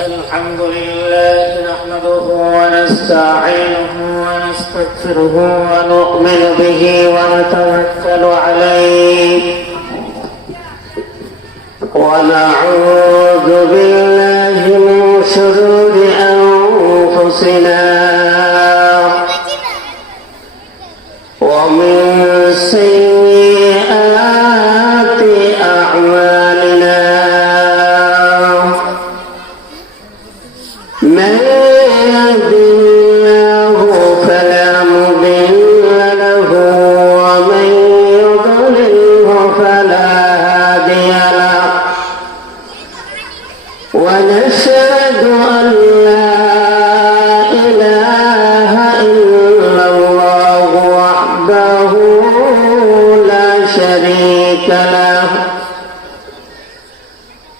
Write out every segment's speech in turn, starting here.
الحمد لله نحمده ونستعينه ونستغفره ونؤمن به ونتوكل عليه ونعوذ بالله من شرور أنفسنا ومن سيئات أعمالنا من يهد الله فلا مضل له ومن يضلله فلا هادي له ونشهد أن لا إله إلا الله وحده لا شريك له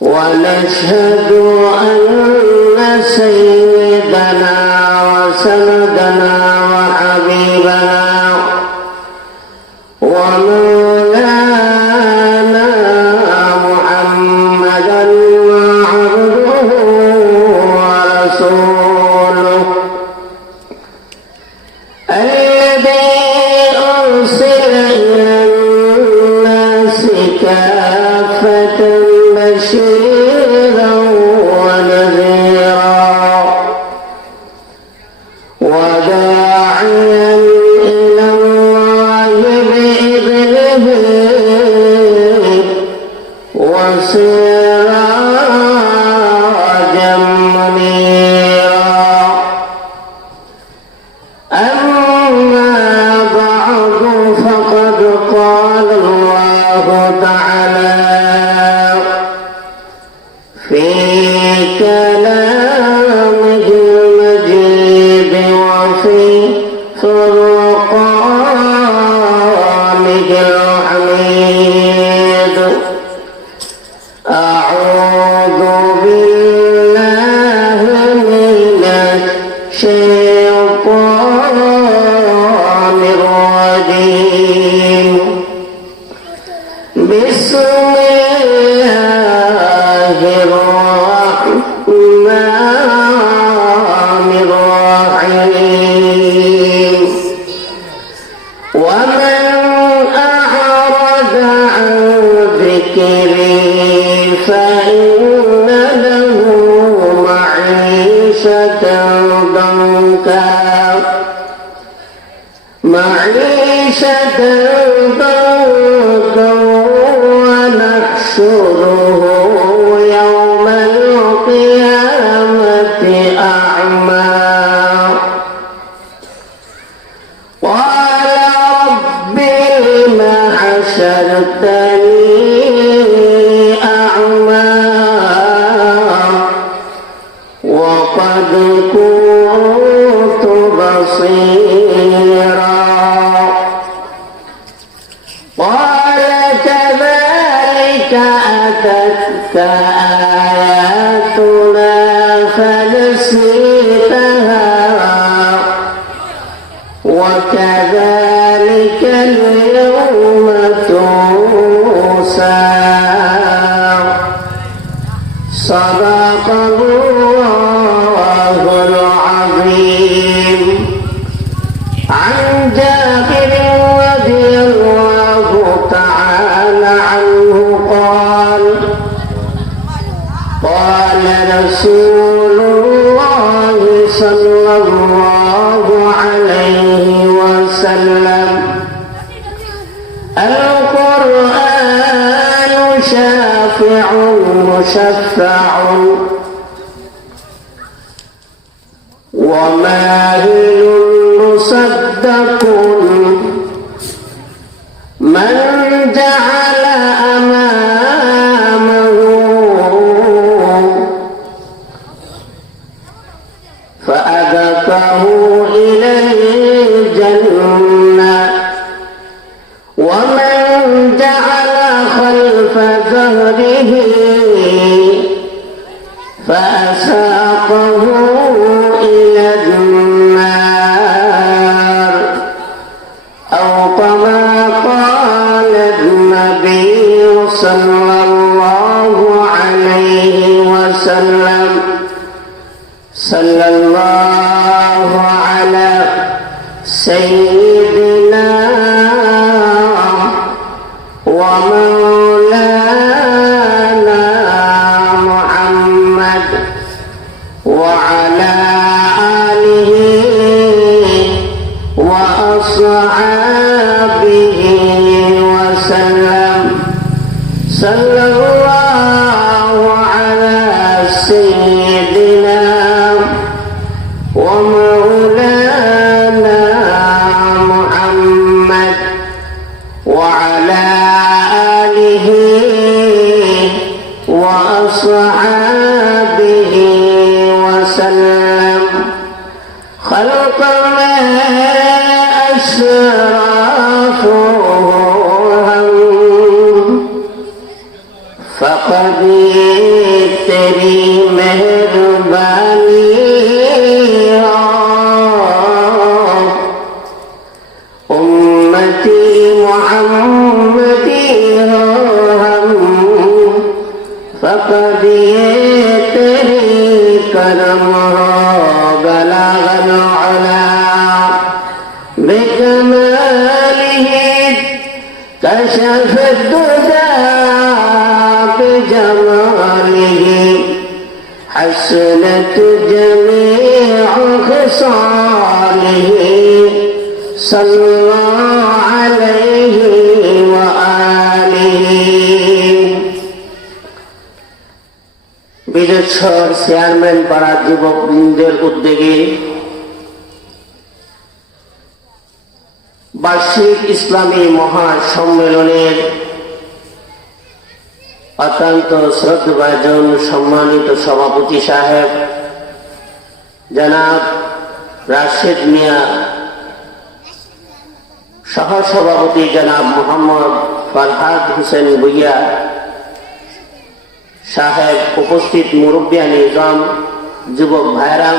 ونشهد أن سيدنا وسندنا وحبيبنا ومولانا محمدا عبده ورسوله الذي أرسل إلى الناس كافة بشيرا ونذيرا وداعيا إلى الله بإذنه وسراجا منيرا أما بعد فقد قال الله تعالى في كلامه المجيد وفي فرقانه الحميد أعوذ بالله من الشيطان الرجيم بسم الله الرحمن الرحيم ومن أعرض عن ذكري فإن له معيشة ضنكا ونحشره يوم القيامة أعمى قال رب لم حشرتني أعمى وقد كنت بصيرا قال كذلك أتتك آياتنا فنسيتها وكذلك اليوم تنسى صدق الله العظيم عن جابر رضي الله تعالى عنه قال قال رسول الله صلى الله عليه وسلم القرآن شافع مشفع وماهل مصدق من جعل أمامه فأدفه إلى الجنة ومن جعل خلف ظهره فأساقه إلى النار أو كما قال النبي صلى الله عليه وسلم সাল্লাল্লাহু আলা সাইয়্যিদিনা ওয়া মাওলানা মুহাম্মদ ওয়া আলা আলিহি ওয়া আসহাবিহি ওয়া সাল্লাম সাল্লাল্লাহু আলা সাইয়্যিদিনা ওয়া মাওলানা মুহাম্মদ ওয়া আলা আলিহি ওয়া আসহাবিহি ওয়া সাল্লাম خلق ما أشرافهم فقد तेरी मेहरबानी उम्मती मुहम्मदी हो हम फकद तेरी करम हो बलागन अला बिकमालिह कशफ दुजा बिजमालिह हसनत जमीअ खसालिह सल्लल्लाहु अलैहि व आलिहि। বিজেশ্বর চেয়ারম্যান পাড়া যুবকবৃন্দের উদ্যোগে বার্ষিক ইসলামী মহাসম্মেলনের অত্যন্ত শ্রদ্ধাভাজন সম্মানিত সভাপতি সাহেব জনাব রাশেদ মিয়া, সহসভাপতি জনাব মোহাম্মদ ফরহাদ হোসেন ভুইয়া সাহেব, উপস্থিত মুরব্বিয়ান নিজাম, যুবক ভাইরা,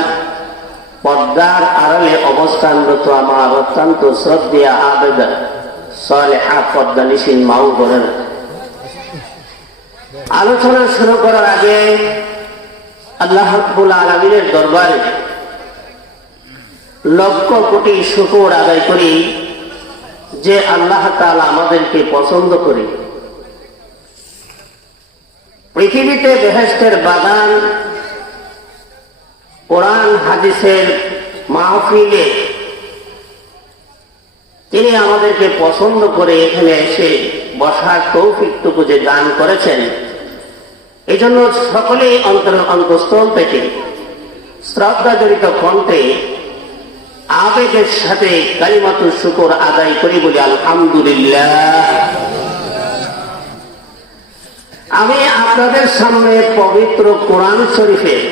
পর্দার আড়ালে অবস্থানরত আমার অত্যন্ত শ্রদ্ধেয় আবেদ সালেহা পর্দানিসীন মা ও বোনেরা, আলোচনা শুরু করার আগে আল্লাহ রাব্বুল আলামিনের দরবারে লক্ষ কোটি শুকর আদায় করি যে আল্লাহ তাআলা আমাদেরকে পছন্দ করে পৃথিবীতে বেহেশতের বাগান কোরআন হাদিসের মাহফিলে তিনি আমাদেরকে পছন্দ করে এখানে এসে বসার তৌফিকটুকু যে দান করেছেন, এই জন্য সকলেই অন্তঃস্থল থেকে শ্রদ্ধাজড়িত কণ্ঠে আবেগের সাথে কালিমাতুশ শুকর আদায় করি বলি আলহামদুলিল্লাহ। আমি আপনাদের সামনে পবিত্র কোরআন শরীফের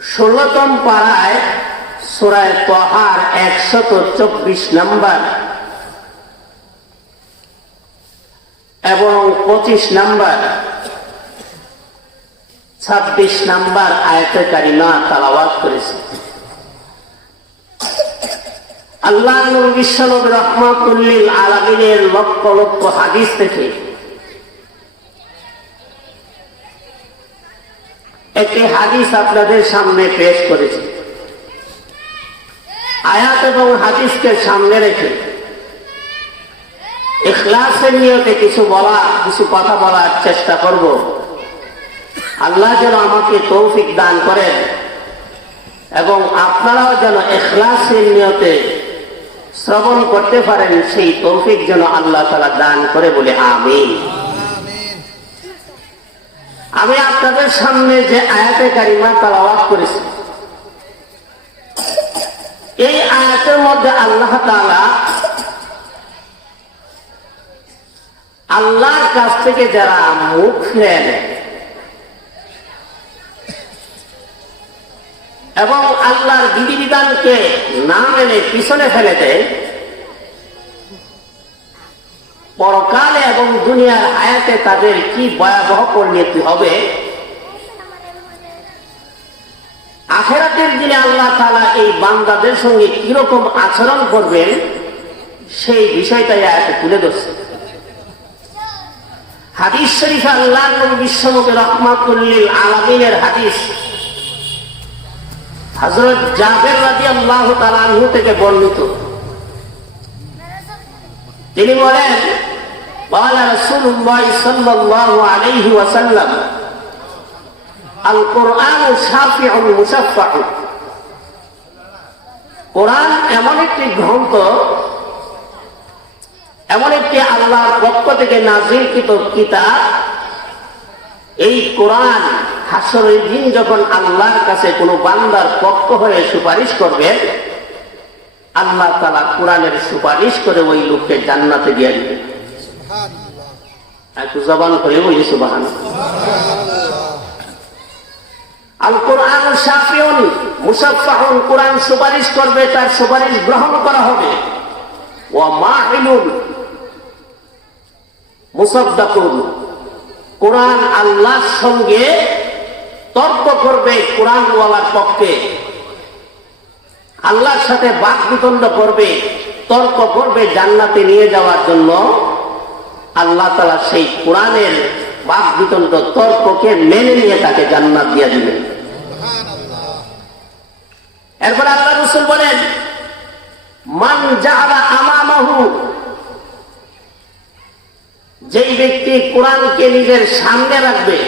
16তম পারায় সূরা তাহার 124 নম্বর এবং 25 নম্বর 26 নম্বর আয়াতে কারিমা তেলাওয়াত করেছি। আল্লাহ নবী বিশ্বনবী রাহমাতুল লিল আলামিনের লক্ষ লক্ষ হাদিস থেকে একটি হাদিস আপনাদের সামনে পেশ করেছি। আয়াত এবং হাদিসকে সামনে রেখে ইখলাসের নিয়তে কিছু কথা বলার চেষ্টা করব। আল্লাহ যেন আমাকে তৌফিক দান করেন এবং আপনারাও যেন ইখলাসের নিয়তে শ্রবণ করতে পারেন, সেই তৌফিক যেন আল্লাহ তাআলা দান করে বলে আমিন। আমি আপনাদের সামনে যে আয়াতে কারিমা তেলাওয়াত করেছি, এই আয়াতের মধ্যে আল্লাহ তাআলা আল্লাহর কাছ থেকে যারা মুখ ফিরে নেয় এবং আল্লাহর বিধিবিধানকে না মেনে পিছনে ফেলে দেয়, পরকালে এবং দুনিয়ার হায়াতে তাদের কি ভয়াবহ পরিণতি হবে, আখিরাতের দিনে আল্লাহ তাআলা এই বান্দাদের সঙ্গে কিরকম আচরণ করবেন সেই বিষয়টাই আয়াতে তুলে ধরছে। হাদিস শরীফে আল্লাহর নবী বিশ্বনবী রাহমাতুল লিল আলামিনের হাদিস হযরত জাবের রাদিয়াল্লাহু তাআলা আনহু থেকে বর্ণিত। তিনি বলেন, قال رسول الله صلى الله عليه وسلم القرآن شافع مشفع। কোরআন এমন একটি গ্রন্থ, এমন একটি আল্লাহর পক্ষ থেকে নাযিলকৃত কিতাব, এই কোরআন হাসরের দিন যখন আল্লাহর কাছে কোনো বান্দার পক্ষ হয়ে সুপারিশ করবে, আল্লাহ তাআলা কোরআনের সুপারিশ করে ওই লোককে জান্নাতে দিয়ে দিবেন। একটু জবান করে বলি সুবহানাল্লাহ। আল কোরআন শাফিউন মুশাফফাউন, কোরআন সুপারিশ করবে, তার সুপারিশ গ্রহণ করা হবে। ওয়া মাহিলুন মুসাদ্দাকুন, কোরআন আল্লাহর সঙ্গে তর্ক করবে কোরআনওয়ালার পক্ষে, আল্লাহর সাথে বাকবিতণ্ড করবে, তর্ক করবে জান্নাতে নিয়ে যাওয়ার জন্য। আল্লাহ তাআলা সেই কোরআনের বাকবিতণ্ড তর্ককে মেনে নিয়ে তাকে জান্নাত দিয়ে দিবেন। এরপর আল্লাহ রাসূল বলেন, মান জাআলা আমামাহু, যেই ব্যক্তি কোরআনকে নিজের সামনে রাখবে,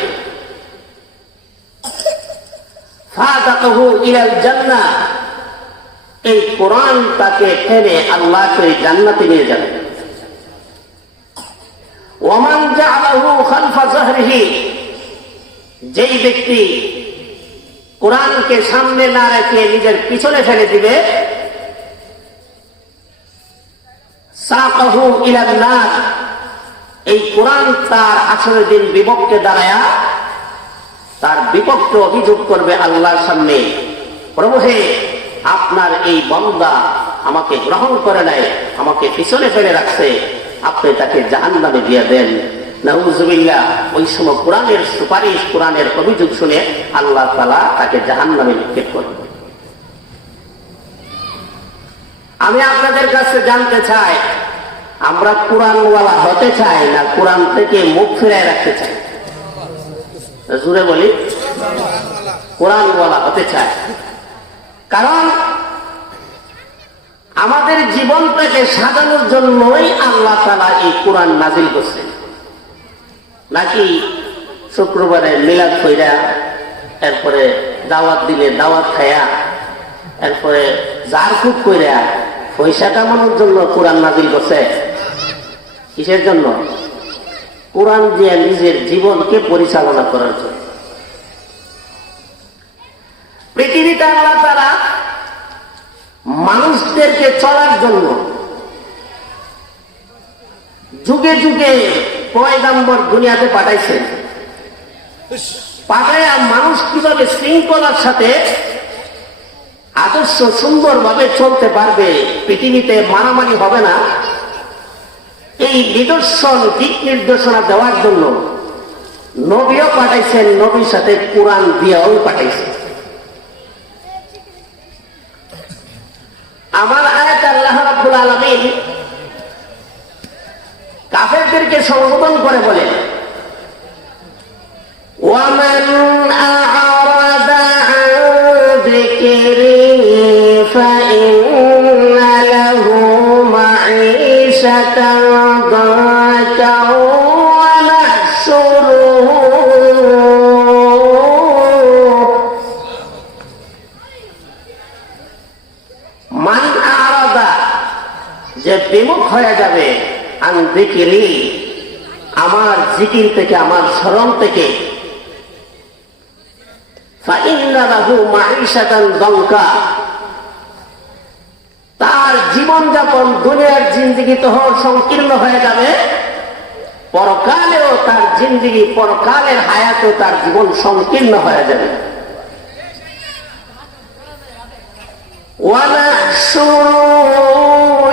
ফাদাকাহু ইলাল জান্নাহ, এই কোরআন তাকে টেনে আল্লাহর জান্নাতে নিয়ে যাবে। ওয়ামান জাআলাহু খালফা যাহরিহি, যেই ব্যক্তি কোরআনকে সামনে না রেখে নিজের পিছনে ফেলে দিবে, সাকাহু ইলান নার, এই কোরআন তার হাসরের দিন বিপক্ষে দাঁড়ায়া তার বিপক্ষে অভিযোগ করবে আল্লাহর সামনে, প্রভু হে, আপনার এই বান্দা আমাকে গ্রহণ করে নাই, আমাকে পিছনে ফেলে রাখছে, আপনি তাকে জাহান্নামে দিয়ে দেন। নাউযুবিল্লাহ। ওই সময় কোরআনের সুপারিশ, কোরআনের অভিযোগ শুনে আল্লাহ তাআলা তাকে জাহান্নামে নিক্ষেপ করবেন। আমি আপনাদের কাছে জানতে চাই, আমরা কোরআনওয়ালা হতে চাই না কোরআন থেকে মুখ ফিরায় রাখতে চাই? জোরে বলি, কোরআনওয়ালা হতে চাই। কারণ আমাদের জীবনটাকে সাজানোর জন্যই আল্লাহ তাআলা এই কোরআন নাযিল করছেন। নাকি শুক্রবারে মিলাদ কইরা, এরপরে দাওয়াত দিলে দাওয়াত খায়া, এরপরে জারফুক কইরা পয়সা কামানোর জন্য কোরআন নাযিল করছে? কিসের জন্য? কোরআন দিয়ে নিজের জীবনকে পরিচালনা করার জন্য। পৃথিবীতে আল্লাহ তাআলা মানুষদেরকে চলার জন্য যুগে যুগে পয়গাম্বর দুনিয়াতে পাঠাইছেন। পাঠায়া মানুষ কিভাবে শৃঙ্খলার সাথে আদর্শ সুন্দরভাবে চলতে পারবে, পৃথিবীতে মারামারি হবে না, এই নিদর্শন, দিক নির্দেশনা দেওয়ার জন্য নবীও পাঠাইছেন, নবীর সাথে কোরআন দিয়েও পাঠাইছেন। আমার আয়াত আল্লাহ রাব্বুল আলামিন কাফেরদেরকে সম্বোধন করে বলেন, ওয়ামান আ'রাদা আন যিকরি ফাইন্না লাহু মাঈশাতান দাকান ওয়া নাহশুরুহু, মান আ'রাদা, যে বিমুখ হয়ে যাবে, আন যিকরি, আমার জিকির থেকে, আমার স্মরণ থেকে, ফাইন্না লাহু মাঈশাতান দাঙ্কা, তার জীবনযাপন দুনিয়ার জিন্দেগি তো সংকীর্ণ হয়ে যাবে, পরকালেও তার জিন্দেগি, পরকালের হায়াতেও তার জীবন সংকীর্ণ হয়ে যাবে। ওয়া নাহশুরুহু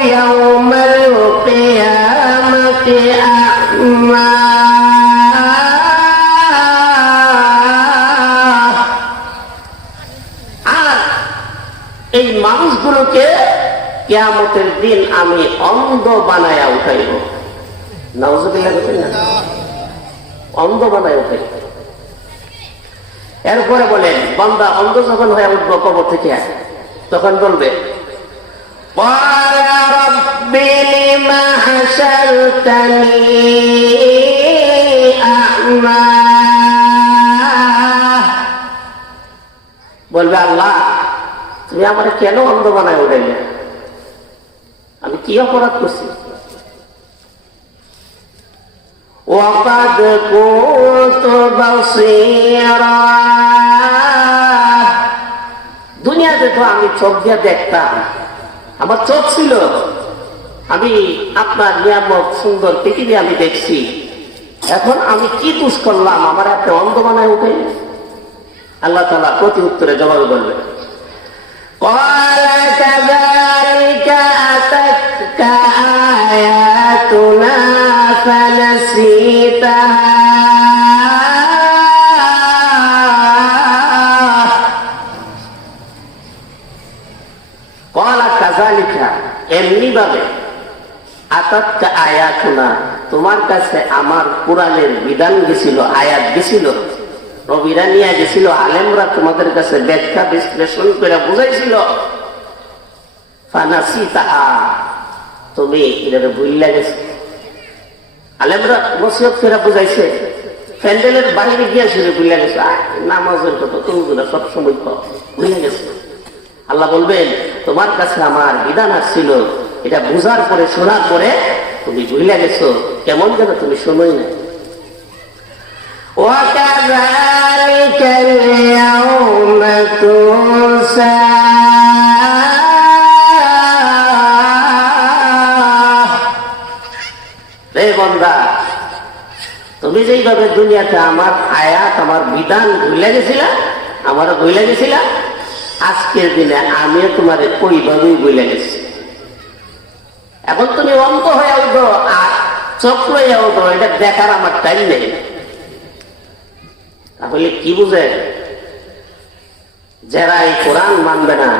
ইয়াওমাল কিয়ামাতি আ'মা, আর এই মানুষগুলোকে কিয়ামতের দিন আমি অন্ধ বানায়া উঠাইব। নাউযুবিল্লাহ। অন্ধ বানায় ওঠে। এরপরে বলেন, বান্দা অন্ধ যখন হয়ে উঠবো কবর থেকে, তখন বলবে বলবে আল্লাহ তুমি আমার কেন অন্ধ বানায় উঠাইলে, আমি কি অপরাধ করছি? وَقَدْ كُنْتُ بَصِيرًا দুনিয়াতে তো আমি চোখ দিয়ে দেখতাম, আমার চোখ ছিল, আমি আপনার নিয়ামত সুন্দর পৃথিবী আমি দেখছি, এখন আমি কি দোষ করলাম আমার একটা অন্ধ বানায় উঠে? আল্লাহ তাআলা প্রতি উত্তরে জবাব বলবে قَالَ كَذَلِكَ أَتَتْكَ آيَاتُنَا فَنَسِيتَهَا قَالَ كَذَلِكَ এমনি ভাবে আতাতকা আয়াতুনা তোমার কাছে আমার কোরআনের বিধান গেছিল, আয়াত গেছিল, নবীরা নিয়ে গেছিল, আলেমরা তোমাদের কাছে ব্যাখ্যা বিশ্লেষণ করে বুঝাইছিল, ফানাসিতাহা তুমি এটা ভুইলা গেছো। আলেমরা নসিহত করে বুঝাইছে, প্যান্ডেলের বাইরে গিয়ে শুনে ভুইলা গেছে, নামাজের কথা তুমি সব সময় ভুইলা গেছো। আল্লাহ বলবেন তোমার কাছে আমার বিধান আসছিল, এটা বুঝার পরে শোনার পরে তুমি ভুইলা গেছো, কেমন যেন তুমি শোনোই না। وَكَذَلِكَ الْيَوْمَ تُنسَى রে বান্দা, তুমি যেইভাবে দুনিয়াতে আমার আয়াত আমার বিধান ভুলে গেছিলা, আমারও ভুলে গেছিলা, আজকের দিনে আমিও তোমার ওইভাবেই ভুলে গেছি। এখন তুমি অন্ত হয়ে উঠো আর চক্র হয়ে উঠো, এটা দেখার আমার টাইম নেই। তাহলে কি বুঝে? যারা এই কোরআন মানবে না,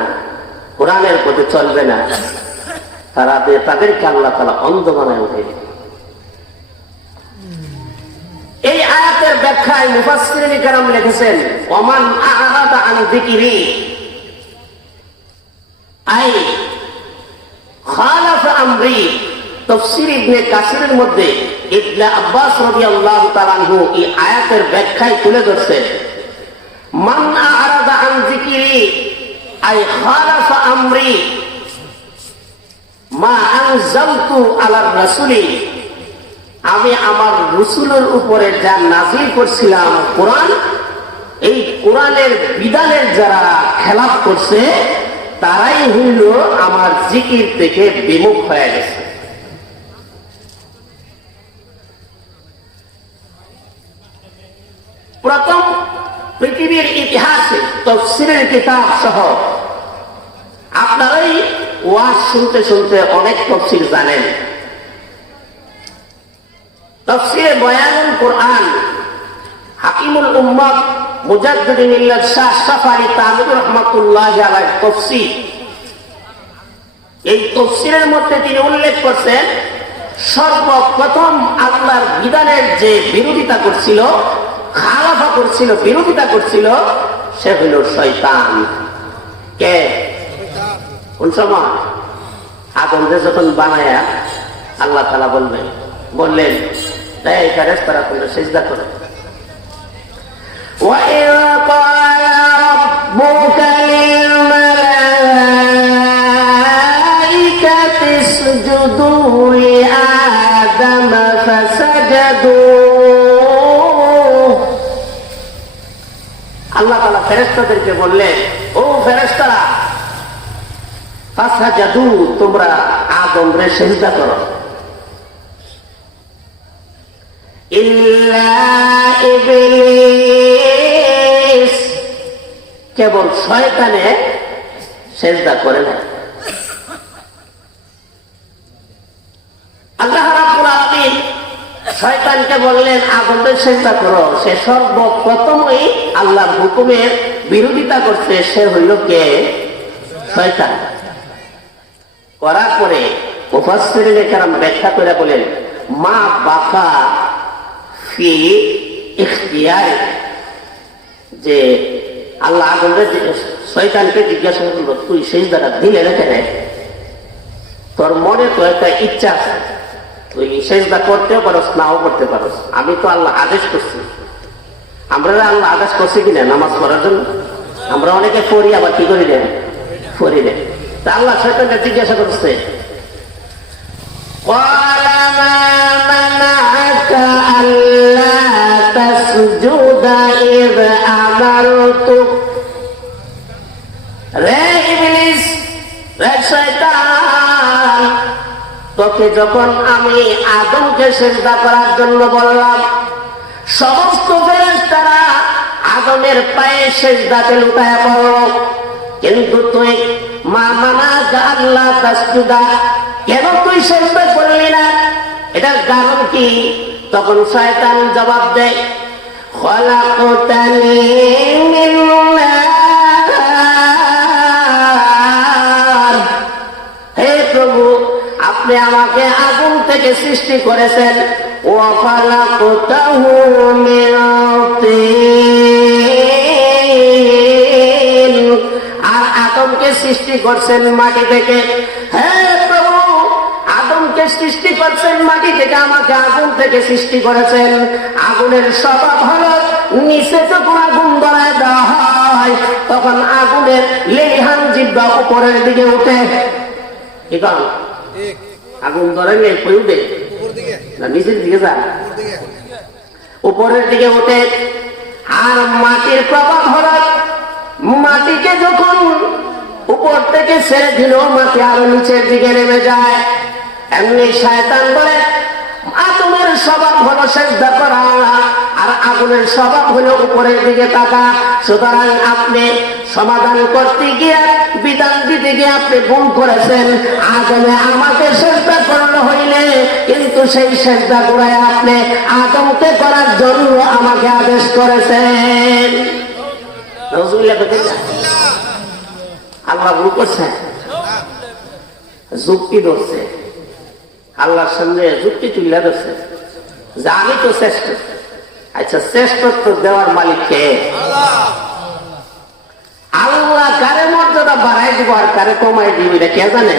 কোরআনের পথে চলবে না, তাদেরকে আল্লাহ তাআলা অন্ধ বানায় উঠে। এই আয়াতের ব্যাখ্যায় মুফাসসিরিন কেরাম লিখেছেন, ওমান আ'রাদা আন যিকরি আই খালাফা আমরি। তাফসীর ইবনে কাসিরের মধ্যে ইবনে আব্বাস রাদিয়াল্লাহু তাআলা আনহু এই আয়াতের ব্যাখ্যায় তুলে ধরছেন, মান আ'রাদা আন যিকরি আই খালাফা আমরি মা আনজালতু আলার রাসূলি। আমি আমার রাসূলের উপরে যা নাযিল করছিলাম কোরআন, এই কোরআনের বিধানের যারা খেলাফ করছে তারাই হইল আমার জিকির থেকে বিমুখ হয়ে গেছে। প্রথম পৃথিবীর ইতিহাসে তাফসীরের কিতাব সহ আপনারাই ওয়াজ শুনতে শুনতে অনেক তাফসীর জানেন। তাফসীরে বয়ানুল কোরআন হাকিমুল উম্মাহ মুজাদ্দিদ মিল্লাত শাহ সাফারি তামির রাহমাতুল্লাহি আলাইহি তাফসীর, এই তাফসীরের মধ্যে তিনি উল্লেখ করছেন সর্বপ্রথম আল্লাহর বিধানের যে বিরোধিতা করছিল, খালাফা করছিল, বিরোধিতা করছিল, সে হইল শয়তান। কে? কোন সময়? আদমকে যখন বানায়া আল্লাহ তাআলা বললেন তাই ফেরেশতারা তোমরা সিজদা করো। وَإِذْ قَالَ رَبُّكَ لِلْمَلَائِكَةِ اسْجُدُوا لِآدَمَ فَسَجَدُوا। আল্লাহ তাআলা ফেরেশতাদেরকে বললেন, ও ফেরেশতারা, ফাসাজাদু তোমরা আদমরে সিজদা করো। ইল্লা ইবলিস, কেবল শয়তানে সিজদা করে না। আল্লাহ রাব্বুল আলামিন শয়তানকে বললেন আদমরে সিজদা করো। সে সর্বপ্রথমই আল্লাহর হুকুমের বিরোধিতা করছে, সে হইল কে? শয়তান। করার পরে মুফাসসিরিনে কেরাম ব্যাখ্যা করে বলেন, মা বাকা ফি ইখতিয়ারে যে আল্লাহ আদমরে শয়তানকে জিজ্ঞাসা করলো, তুই সিজদাটা দিলে রেখে রে, তোর মনে তো একটা ইচ্ছা আছে, তুই সিজদা করতেও পারস নাও করতে পারস, আমি তো আল্লাহ আদেশ করছি। আমরা আল্লাহ আদেশ করছি কিনা নামাজ পড়ার জন্য? আমরা অনেকে পড়ি, আবার কি করি না, পড়ি না। তা আল্লাহ শয়তানকে জিজ্ঞাসা করছে, قال ما منعك ألا تسجد إذ أمرتك রে ইবলিস, রে শয়তান, তোকে যখন আমি আদমকে সিজদা করার জন্য বললাম, সমস্ত ফেরেশতারা আদমের পায়ে সিজদাতে লুটায়া পড়ল, কিন্তু তুই মা মানাকা আল্লাহ তাসজুদা, কেন তুই সিজদা করলি না? এটার কারণ কি? তখন শয়তান জবাব দেয়, খলাকতানি মিন নার, হে প্রভু, আপনি আমাকে আগুন থেকে সৃষ্টি করেছেন, ওয়া খলাকতাহু মিন তিন, আর আদমকে সৃষ্টি করছেন মাটি থেকে। হে প্রভু, আদমকে সৃষ্টি করছেন মাটি থেকে, আমাকে আগুন থেকে সৃষ্টি করেছেন। আগুনের স্বভাব হলো নিচে যখন আগুন ধরায় দেওয়া হয় তখন আগুনের লেহান জিহ্বা উপরের দিকে উঠে। ঠিক আছে, আগুন ধরাইলে উঠে না নিচের দিকে যায়, উপরের দিকে উঠে। আর মাটির প্রভাব হলো মাটিকে যখন উপর থেকে ছেড়ে দিল মাটি আরো নিচের দিকে নেমে যায়। এমনি শয়তান বলে আদমের স্বভাব হলো সিজদা করা আর আগুনের স্বভাব হলো উপরের দিকে তাকা। সুতরাং আপনি সমাধান করতে গিয়ে, বিধান দিতে গিয়ে আপনি ভুল করেছেন। আদমে আমাকে সিজদা করলে হইলে, কিন্তু সেই সিজদা করায় আপনি আদমকে করার জন্য আমাকে আদেশ করেছেন। আল্লাহ ভুল করছে, যুক্তি ধরছে, আল্লাহর সামনে যুক্তি তুলে ধরছে যে আমি তো শ্রেষ্ঠ। আচ্ছা, শ্রেষ্ঠত্ব দেওয়ার মালিক কে? আল্লাহ কারে মর্যাদা বাড়াই দিব আর কারে কমাই দিব এটা কে জানে?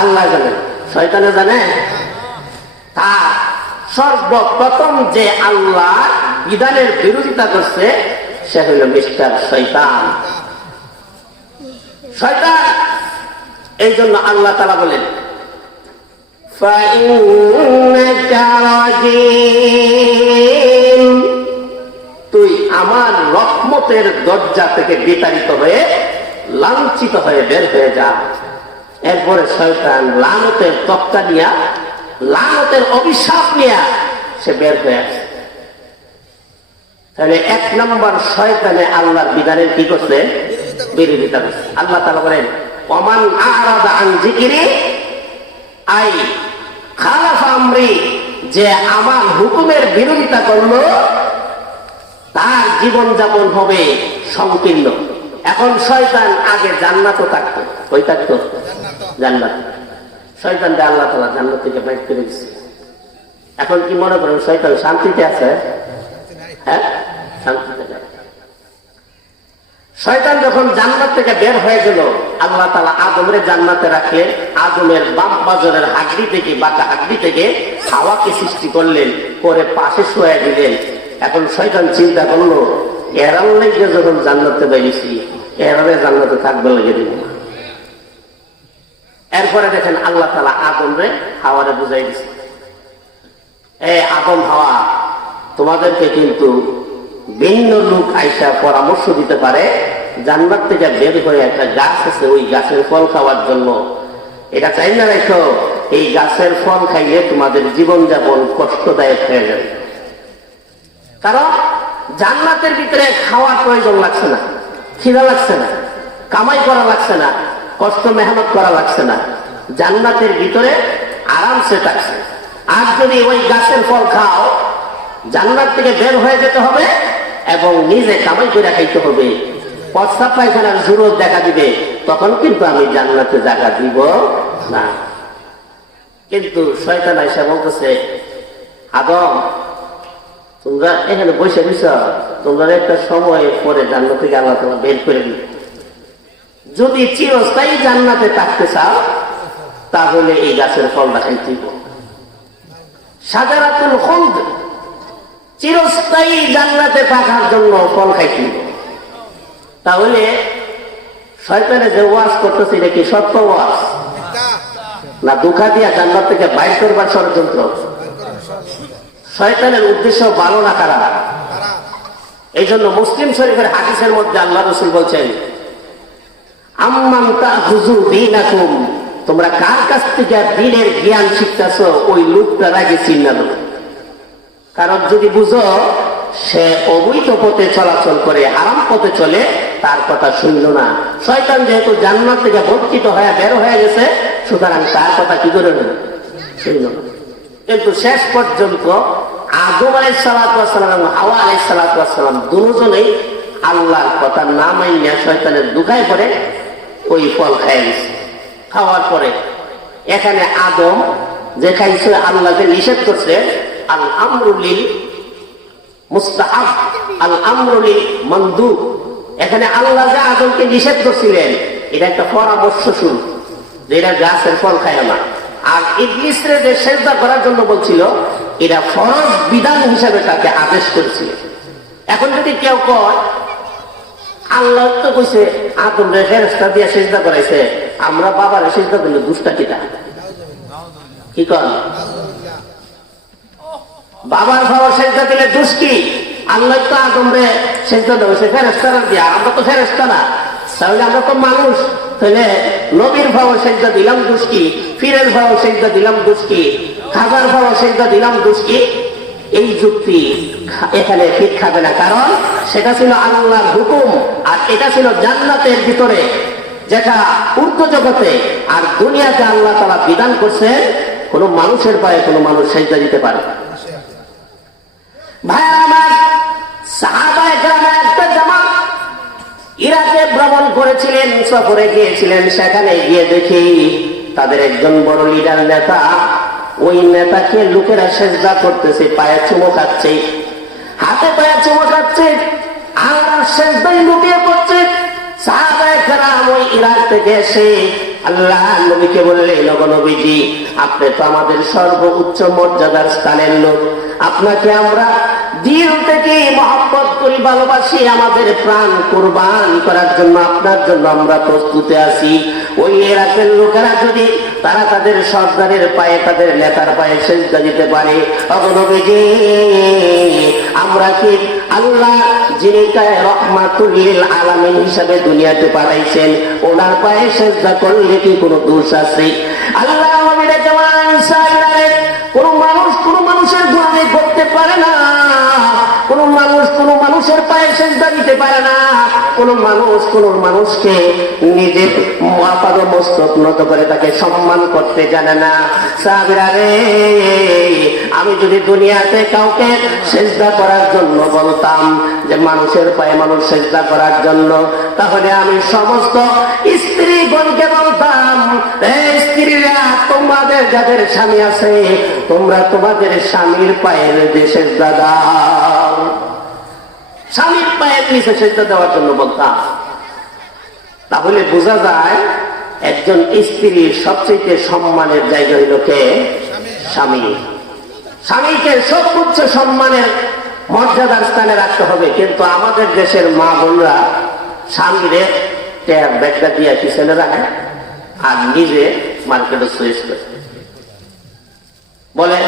আল্লাহ জানে। শয়তানে জানে? তার সর্বপ্রথম যে আল্লাহ বিধানের বিরোধিতা করছে সে হইল মিস্টার শয়তান। শয়তান এই জন্য আল্লাহ তাআলা বলেন, তুই আমার রহমতের দরজা থেকে বিতাড়িত হয়ে লাঞ্ছিত হয়ে বের হয়ে যা। এরপরে শয়তান লানতের তক্তা নিয়া, লানতের অভিশাপ নিয়া সে বের হয়ে আসে। তাহলে এক নম্বর শয়তানে আল্লাহর বিধানের কি করছে? বিরোধিতা করছে। আল্লাহ তাআলা বলেন, ওমান আ'রাদা আন যিকরি আই খালাফা আমরি, যে আমার হুকুমের বিরোধিতা করলো তার জীবন যাপন হবে সংকীর্ণ। এখন শয়তান আগে জান্নাতও থাকতো, কই থাকতো? জান্নাত। শয়তানকে আল্লাহ তাআলা জান্নাত থেকে বাইর করে দিয়েছে। এখন কি মনে করেন শয়তান শান্তিতে আছে? হ্যাঁ, শান্তিতে নাই। শয়তান যখন জান্নাত থেকে বের হয়ে গেল, আল্লাহ তাআলা আদমের জান্নাতে রাখলে আদমের বাম পাজরের হাড্ডি থেকে, বাঁকা হাড্ডি থেকে হাওয়াকে সৃষ্টি করলেন, করে পাশে শুয়ে দিলেন। এখন শয়তান চিন্তা করলো, এরাল লেগে যখন জান্নাতে বেরিয়েছি, এরালে জান্নাতে থাকবে লেগে দিব। এরপরে দেখেন আল্লাহ তাআলা আদমরে হাওয়ারে বুঝাই দিচ্ছে, এ আদম হাওয়া, তোমাদেরকে কিন্তু ভিন্ন লোক আইসা পরামর্শ দিতে পারে, জান্নাত থেকে বের হয়ে একটা গাছ আছে, ওই গাছের ফল খাওয়ার জন্য। এটা চাই না রেখো, এই গাছের ফল খাইলে তোমাদের জীবনযাপন কষ্টদায়ক হয়ে যাবে। কারণ জান্নাতের ভিতরে খাওয়ার প্রয়োজন লাগছে না, খিদা লাগছে না, কামাই করা লাগছে না, কষ্ট মেহনত করা লাগছে না, জান্নাতের ভিতরে আরামসে থাকছে। আর যদি ওই গাছের ফল খাও, জান্নাত থেকে বের হয়ে যেতে হবে এবং নিজে কামাই করে খাইতে হবে। প্রস্রাব পায়খানার জরুরত দেখা দিবে, তখন কিন্তু আমি জান্নাতে জায়গা দিব না। কিন্তু শয়তান এসে বলতেছে, আদম তোমরা এখানে বসে দিছ, তোমরা একটা সময় পরে জান্নাত থেকে আল্লাহ তাআলা বের করে দিবে। যদি চিরস্থায়ী জান্নাতে থাকতে চাও তাহলে এই গাছের ফলটা খাইতে হবে। শাজারাতুল খুলদ, চিরস্থায়ী জান্নাতে থাকার জন্য ফল খাইতে হবে। তাহলে শয়তানে যে ওয়াজ করতেছে এটা কি সত্য ওয়াজ না দুঃখা দিয়া জান্নাত থেকে বাইর করবার ষড়যন্ত্র? শয়তানের উদ্দেশ্য ভালো না খারাপ? এই জন্য মুসলিম শরীফের হাদিসের মধ্যে আল্লাহ রাসূল বলছেন, আম্মান তাখুযু দীনাকুম, তোমরা কার কাছ থেকে দ্বীনের জ্ঞান শিখতেছো ওই লোকটার আগে চিন্তা দাও। কারণ যদি বুঝো সে অবৈধ পথে চলাচল করে, হারাম পথে চলে, তার কথা শুনল না। শয়তান যেহেতু জান্নাত থেকে বঞ্চিত হয়ে বের হয়ে গেছে, সুতরাং তার কথা কি করে না শুনল না। কিন্তু শেষ পর্যন্ত আদম আলাইহিস সালাতু ওয়াস সালাম এবং হাওয়া আলাইহিস সালাতু ওয়াস সালাম দুজনেই আল্লাহর কথা না মাইনা শয়তানের দুখায় পড়ে ওই ফল খায় গেছে। খাওয়ার পরে এখানে আদম যে খাইছে আল্লাহকে নিষেধ করছে, আল আমরুলিল মুস্তাহাব, আল আমরুলিল মানদুব। এখানে আল্লাহ যে আদমকে নিষেধ করছিলেন এটা একটা পরামর্শ শুরু, যে এটা গাছের ফল খায় না। আর ইবলিসরে যে সেজদা করার জন্য বলছিল এটা ফরজ বিধান হিসাবে তাকে আদেশ করেছিল। এখন যদি কেউ কয় আল্লাহ তো কইছে আদম রে ফেরেশতা দিয়ে সেজদা করাইছে, আমরা বাবারে সেজদা করলে দুষ্টা কিটা? কি কর বাবার ভাব সেজদা দিলে দোষ কি? আল্লাহ তো আদম রে সেজদা দেওয়া ফেরেশতারা দিয়া, আমরা তো ফেরেশতা না, তাহলে আমরা তো মানুষ। তাহলে নবীর ভাব সেজদা দিলাম দোষ কি? ফিরের ভাব সেজদা দিলাম দোষ কি? খাবার ভাব সেজদা দিলাম দোষ কি? এই যুক্তি এখানে ঠিক খাবে না, কারণ সেটা ছিল আল্লাহর হুকুম আর এটা ছিল জান্নাতের ভিতরে, যেটা ঊর্ধ্ব জগতে। আর দুনিয়াতে আল্লাহ তাআলা বিধান করছে কোন মানুষের পায়ে কোন মানুষ সেজদা দিতে পারে। ভাই আমার, সাহাবায়ে কেরামের একটা জামাত ইরাকে ভ্রমণ করেছিলেন, সফরে গিয়েছিলেন। সেখানে গিয়ে দেখি তাদের একজন বড় লিডার নেতা, ওই নেতাকে লোকেরা সেজদা করতেছে, পায়ে চুমো খাচ্ছে, হাতে পায়ে চুমো খাচ্ছে, আর সেজদায় লুটিয়ে পড়ছে। সাহাবায়ে কেরাম ওই ইরাক থেকে এসে আল্লাহ নবীকে বললেন, ওগো নবীজি, আপনি তো আমাদের সর্বোচ্চ মর্যাদার স্থানের লোক, আপনাকে আমরা দিল থেকে মহব্বত করি, ভালোবাসি, আমাদের প্রাণ কুরবান করার জন্য আপনার জন্য আমরা প্রস্তুতে আছি। ওই ইরাকের লোকেরা যদি তারা তাদের সর্দারের পায়ে, তাদের নেতার পায়ে সেজদা দিতে পারে, ওগো নবীজি, আমরা কি আল্লাহ যিনি রহমাতুল লিল আলামিন হিসাবে দুনিয়াতে পাঠাইছেন, ওনার পায়ে সেজদা করলে কি কোনো দোষ আছে? আল্লাহ নবীর জওয়ান সাইরারে কোন মানুষ কোন মানুষের গোলামি করতে পারে না, কোন মানুষ কোন মানুষের পায়ে সেজদা দিতে পারে না, কোন মানুষ কোন মানুষকে নিজের মাথার মস্তক নত করে তাকে সম্মান করতে জানে না। সাহাবীরা রে, আমি যদি দুনিয়াতে কাউকে সেজদা করার জন্য বলতাম যে মানুষের পায়ে মানুষ সেজদা করার জন্য, তাহলে আমি সমস্ত স্ত্রীগণকে বলতাম, স্ত্রীরা তোমাদের যাদের স্বামী আছে তোমরা তোমাদের স্বামীর পায়ের সেজদা দাও, স্বামীর পায়ের নিচে সেজদা দেওয়ার জন্য বলতাম। তাহলে বোঝা যায় একজন স্ত্রীর সবচেয়ে সম্মানের জায়গা হইল কে? স্বামী। স্বামীকে সর্বোচ্চ সম্মানের মর্যাদার স্থানে রাখতে হবে। কিন্তু আমাদের দেশের মা বোনরা স্বামীরে ট্যাব ব্যাগটা দিয়ে পিছনে রাখে আর নিজে মার্কেটে সুইচ করে বলে,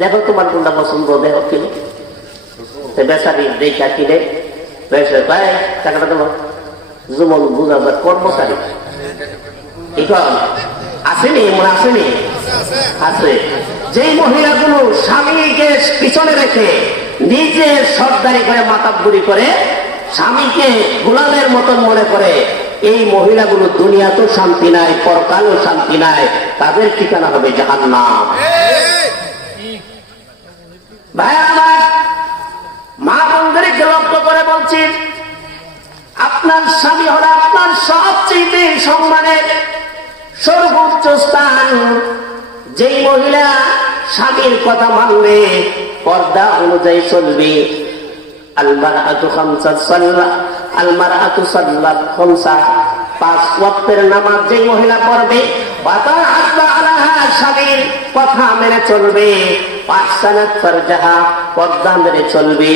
দেখো তোমার কোনটা পছন্দ, দেখো কিনে বেচারি দেখা কিনে বেসে ভাই টাকাটা দেবো। যেমন বোঝা যায় কর্মচারী এখন আসেনি, মনে আসেনি, আছে। যেই মহিলাগুলো স্বামীকে পিছনে রেখে নিজে সর্দারি করে মাতাবুরি করে স্বামীকে গোলামের মতন মনে করে, এই মহিলাগুলো দুনিয়াতেও শান্তি নাই, পরকালেও শান্তি নাই, তাদের ঠিকানা হবে জাহান্নাম। ভাই আমার, মা বোনদেরকে লক্ষ্য করে বলছি, আপনার স্বামী হলো আপনার সবচেয়ে সম্মানের সর্বোচ্চ স্থান। যেই মহিলা স্বামীর কথা মানবে পর্দা অনুযায়ী চলবে। আলমারআতু সাল্লাত খামসা, 5 ওয়াক্তের নামাজ যে মহিলা পড়বে, স্বামীর কথা মেনে চলবে, ওয়াহসানাত ফারজাহা, পর্দা মেনে চলবে,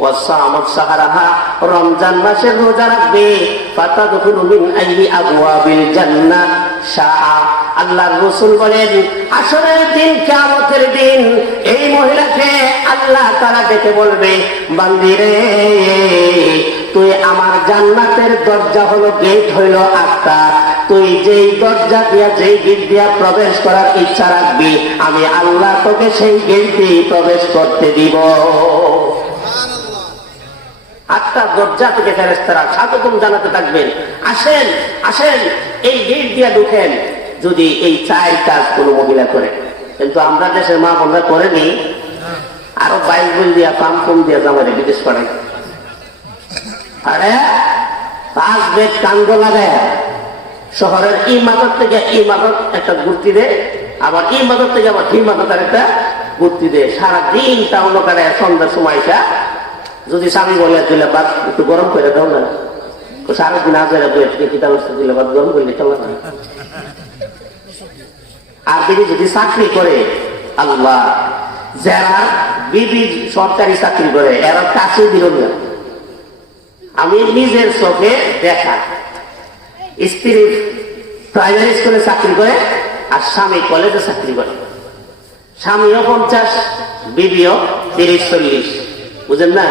ওয়াসামাত সাহারাহা, রমজান মাসের রোজা রাখবে, ফাতাদখুলু মিন আইয়ি আবওয়াবিল জান্নাহ শাআ। আল্লাহর রাসূল বলেন, আসরের দিন, কিয়ামতের দিন এই মহিলাকে আল্লাহ তাআলা ডেকে বলবে, বান্দি রে, তুই আমার জান্নাতের দরজা হলো, গেট হইল 8টা, তুই যেই দরজা দিয়া, যেই গেট দিয়া প্রবেশ করার ইচ্ছা রাখবি, আমি আল্লাহ তোকে সেই গেট দিয়ে প্রবেশ করতে দিব। 8টা দরজা থেকে ফেরেশতারা স্বাগতম জানাতে থাকবেন, আসেন আসেন, এই গেট দিয়া ঢুকেন, যদি এই 4 কাজ কোনো মহিলা করে। কিন্তু আমরা দেশের মা বোনরা করেনি, আরো 22 বল দিয়া, পাম্পম দিয়া জামারে বিদেশ করে। আরে 5 বেড কান্দ লাগায় শহরের ইমাদত থেকে ইমাদত একটা ঘুরতি দেয়, আবার ইমাদত থেকে আবার ইমাদত আর একটা ঘুরতি দেয়। সারাদিন টাউন করে, সন্ধ্যার সময়টা যদি স্বামী বলে দিলে বাদ একটু গরম করে দাও না, সারাদিন আজেরা বইয়ে থেকে কিতাব দিলে বাদ গরম করলে চলে না। আর বিবি যদি চাকরি করে, আল্লাহ, যারা বিবি সরকারি চাকরি করে এরা কাছে দিল না। আমি নিজের চোখে দেখা, স্ত্রী প্রাইমারি স্কুলে চাকরি করে আর স্বামী কলেজে চাকরি করে, স্বামীও 50, বিবিও 30-40, বুঝেন না?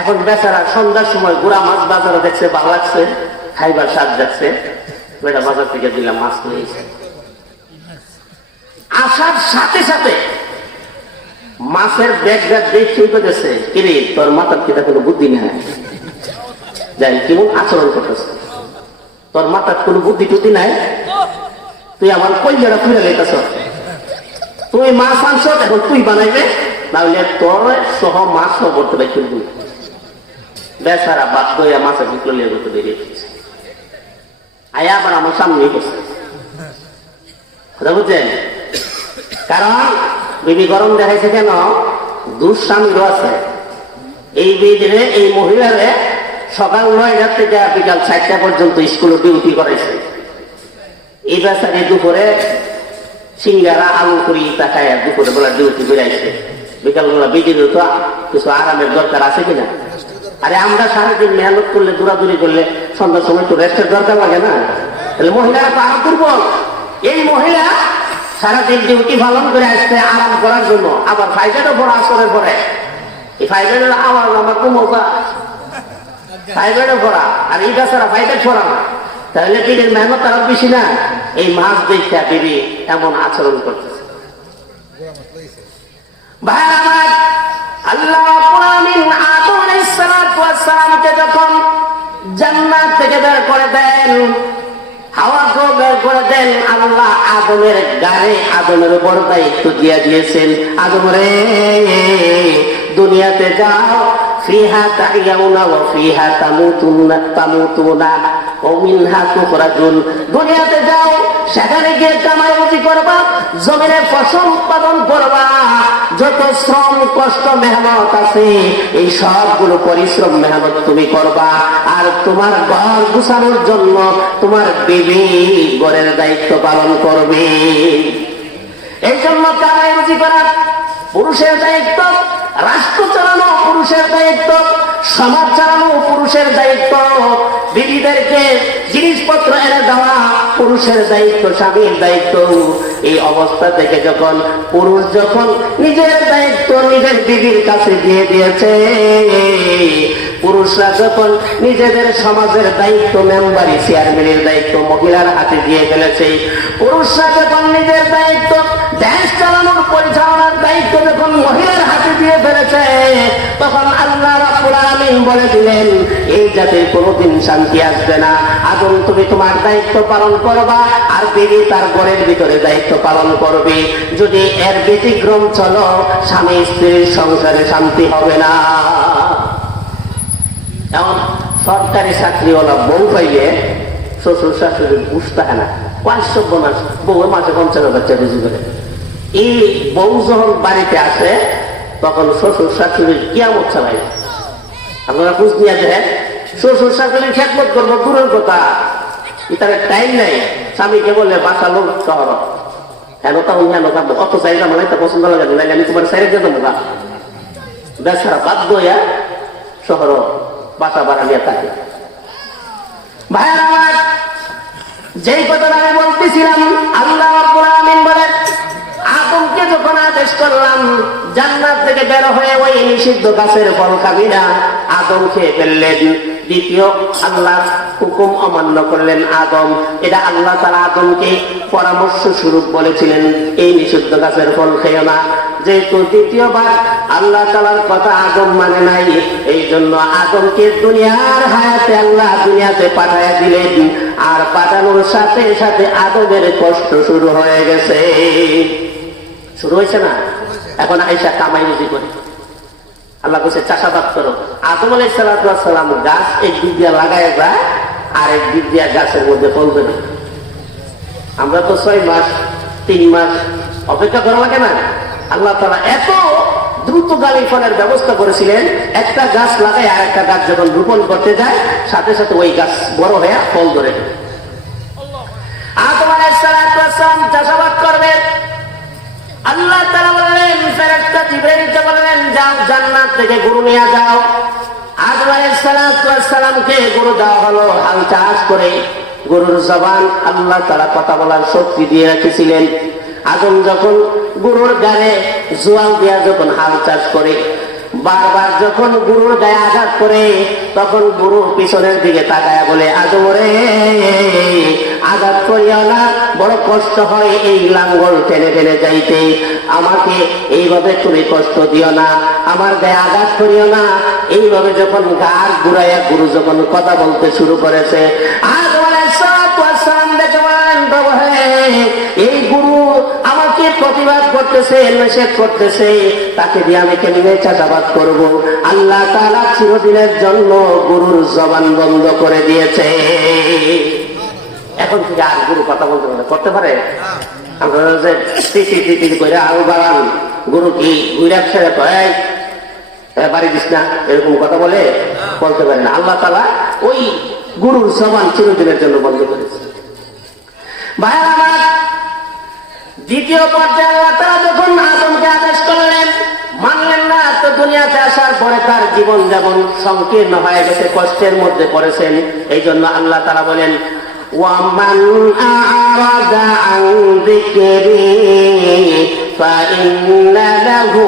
এখন বেচারা সন্ধ্যার সময় গুড়া মাছ বাজারে দেখছে, ভালো লাগছে, খাইবার স্বাদ যাচ্ছে, বেটা বাজার থেকে দিলাম, মাছ নিয়েছে। আসার সাথে সাথে মাছের ব্যাগটা দেখে করেছে, কিরে তোর মাথার কিটা কোনো বুদ্ধি নেই, যাই কেমন আচরণ করতেছে, তোর মাথার কোনো বুদ্ধি টুদ্ধি নাই, তুই আমার কইলেরা তুলে লেতেছ, তুই মাছ আনছ, এখন তুই বানাইবে, নাহলে তোর সহ মাছ সহ করতে পারি কিন্তু। বেচারা বাধ্য হইয়া মাছের বিক্রি লিয়ে করতে বেরিয়ে ফেলছে, আয়া আবার আমার সামনেই বসে, কথা বুঝছেন? কারণ বিবি গরম দেখাইছে কেন? দুঃস্বামীরও আছে। এই বিবিরে, এই মহিলারে সকাল 9টা থেকে বিকাল 4টা পর্যন্ত স্কুলে ডিউটি করাইছে। এই বেচারি দুপুরে সিঙ্গারা আলু করি তাকায়, দুপুরে বেলা ডিউটি বেড়াইছে, বিকাল বেলা বিজির তো কিছু আরামের দরকার আছে কিনা? আরে আমরা সারাদিন মেহনত করলে, দৌড়াদৌড়ি করলে সন্ধ্যার সময় তো রেস্টের দরকার লাগে না? তাহলে মহিলারা তো আরো দুর্বল। এই মহিলা সারাদিন ডিউটি পালন করে আসছে আরাম করার জন্য, আবার ফাইভেরও পড়া, আসরের পরে এই ফাইভের আওয়াজ আমার তো মজা, ফাইভেরও পড়া, আর এই বেচারা ফাইভের পড়া না, তাহলে দিনের মেহনত আরো বেশি না? এই মাছ দেখতে বিবি এমন আচরণ করতেছে। ভাই আমার, আল্লাহ রাব্বুল আলামিন আদম আলাইহিস সালাতু ওয়াস সালামকে যখন জান্নাত থেকে বের করে দেন, হাওয়াকেও বের করে দেন, আল্লাহ আদমের গায়ে, আদমের উপর দায়িত্ব দিয়ে দিয়েছেন, আদম রে, দুনিয়াতে যাও, ফিহা তাহিয়াউনা ওয়া ফিহা তামুতুনা ওয়া মিনহা তুখরাজুন, দুনিয়াতে যাও, সেখানে গিয়ে কামাই রুজি করবা, জমিনে ফসল উৎপাদন করবা, যত শ্রম কষ্ট মেহনত আছে এই সবগুলো পরিশ্রম মেহনত তুমি করবা, আর তোমার ঘর গুছানোর জন্য তোমার বিবি ঘরের দায়িত্ব পালন করবে। এই জন্য কামাই রুজি করা পুরুষের দায়িত্ব, রাষ্ট্র চালানো পুরুষের দায়িত্ব, সমাজ চালানো পুরুষের দায়িত্ব, বিবিদেরকে জিনিসপত্র এনে দেওয়া পুরুষের দায়িত্ব, স্বামীর দায়িত্ব। এই অবস্থা থেকে যখন পুরুষ যখন নিজের দায়িত্ব নিজের বিবির কাছে দিয়ে দিয়েছে, পুরুষরা যখন নিজেদের সমাজের দায়িত্ব, মেম্বারি চেয়ারম্যানের দায়িত্ব মহিলার হাতে দিয়ে ফেলেছে, পুরুষরা যখন নিজের দায়িত্ব, দেশ চালানোর পরিচালনার দায়িত্ব যখন মহিলার হাতে দিয়ে ফেলেছে, তখন আল্লাহ রাব্বুল আলামিন বলে দিলেন, এই জাতির কোনোদিন শান্তি আসবে না। আদম তুমি তোমার দায়িত্ব পালন করবা, আর বিবি তার ঘরের ভিতরে দায়িত্ব পালন করবে। যদি এর ব্যতিক্রম চলো, স্বামী স্ত্রীর সংসারে শান্তি হবে না। এমন সরকারি চাকরিওয়ালা বউ পাইলে শ্বশুর শাশুড়ি বুঝতে হয় না, 500 বোনাস, বউ মাসে 50,000 টাকা রুজি করে। এই বউ যখন বাড়িতে আসে তখন শ্বশুর শাশুড়ির কিয়ামত চালাই। আপনারা বুঝ নিয়ে যে শ্বশুর শাশুড়ির খেদমত করবো দূরের কথা, এটার টাইম নাই। স্বামীকে বলে বাসা লোক শহর হেন তখন হেন থাকবো, অত চাইলাম মানে তো পছন্দ লাগে না, আমি তোমার সাইডে যেতাম না, বেচারা বাধ্য হইয়া শহর বাসা ভাড়া নিয়ে থাকে। ভাইয়ের আমার, যেই কথাটা আমি বলতেছিলাম, আল্লাহ রাব্বুল আলামিন বলেন আদমকে যখন আদেশ করলাম জান্নাত থেকে বের হয়ে ওই নিষিদ্ধ গাছের ফল খাবি না, আদম খেয়ে ফেললেন। দ্বিতীয় আল্লাহ হুকুম অমান্য করলেন আদম। এটা আল্লাহ তাআলা আদমকে পরামর্শ স্বরূপ বলেছিলেন এই নিষিদ্ধ গাছের ফল খেও না। যেহেতু দ্বিতীয়বার আল্লাহ তাআলার কথা আদম মানে নাই, এই জন্য আদমকে দুনিয়ার হায়াতে আল্লাহ দুনিয়াতে পাঠাইয়া দিলেন। আর পাঠানোর সাথে সাথে আদমের কষ্ট শুরু হয়ে গেছে। শুরু হয়েছে না? এখন আইসা কামাই রুজি করে আল্লাহ বলছে চাষাবাদ করো। আদম আলাইহিস সালাম গাছ এক দিক দিয়ে লাগায় যায়, আর এক দিক দিয়ে গাছের মধ্যে ফল দেবে। আমরা তো 6 মাস 3 মাস অপেক্ষা করা লাগে না? আল্লাহ তাআলা এত দ্রুতগামী ফলের ব্যবস্থা করেছিলেন, একটা গাছ লাগায় আর একটা গাছ যখন রোপণ করতে যায় সাথে সাথে ওই গাছ বড় হয়ে ফল ধরে। আদম আলাইহিস সালাম চাষাবাদ করবেন। আল্লাহ তাআলা বললেন ফেরেশতা জিবরাইলকে বললেন যাও জান্নাত থেকে গরু নিয়ে যাও। আদম আলাইহিস সালামকে গরু দেওয়া হলো। হাল চাষ করে গরুর জবান আল্লাহ তাআলা কথা বলার শক্তি দিয়ে রেখেছিলেন। আদম যখন গরুর গায়ে জোয়াল দিয়া যখন হাল চাষ করে, বারবার যখন গরুর গায়ে আঘাত করে, তখন গরু পিছনের দিকে তাকায়া বলে আদম রে আঘাত করিও না, বড় কষ্ট হয় এই লাঙ্গল টেনে টেনে যাইতে, আমাকে এইভাবে তুমি কষ্ট দিও না, আমার গায়ে আঘাত করিও না। এইভাবে যখন গার ঘুরাইয়া গরু যখন কথা বলতে শুরু করেছে, আদম আলাইহিস সালাম দেখে বলেন বাবা এই গরু আমাকে প্রতিবাদ করতেছে, নিষেধ করতেছে, তাকে দিয়ে আমি কেমনে চাষাবাদ করব? আল্লাহ তাআলা চিরদিনের জন্য গরুর জবান বন্ধ করে দিয়েছে। এখন থেকে আর গরু কথা বলতে করতে পারে? আপনারা যে টিটি করে আরো বাড়ান, গরু কি ঘুরে ছেড়ে কয় বাড়ি দিস না, এরকম কথা বলে বলতে পারে না। আল্লাহ তাআলা ওই গরুর জবান চিরদিনের জন্য বন্ধ করেছে। ভাইয়া আমার, দ্বিতীয় পর্যায়ে আল্লাহ তাআলা যখন আদমকে আদেশ করলেন, মানলেন না, তো দুনিয়াতে আসার পরে তার জীবন যেমন সংকীর্ণ হয়ে গেছে, কষ্টের মধ্যে পড়েছেন। এই জন্য আল্লাহ তাআলা বলেন ওয়ামান আ'রাদা আন যিকরি ফাইন্না লাহু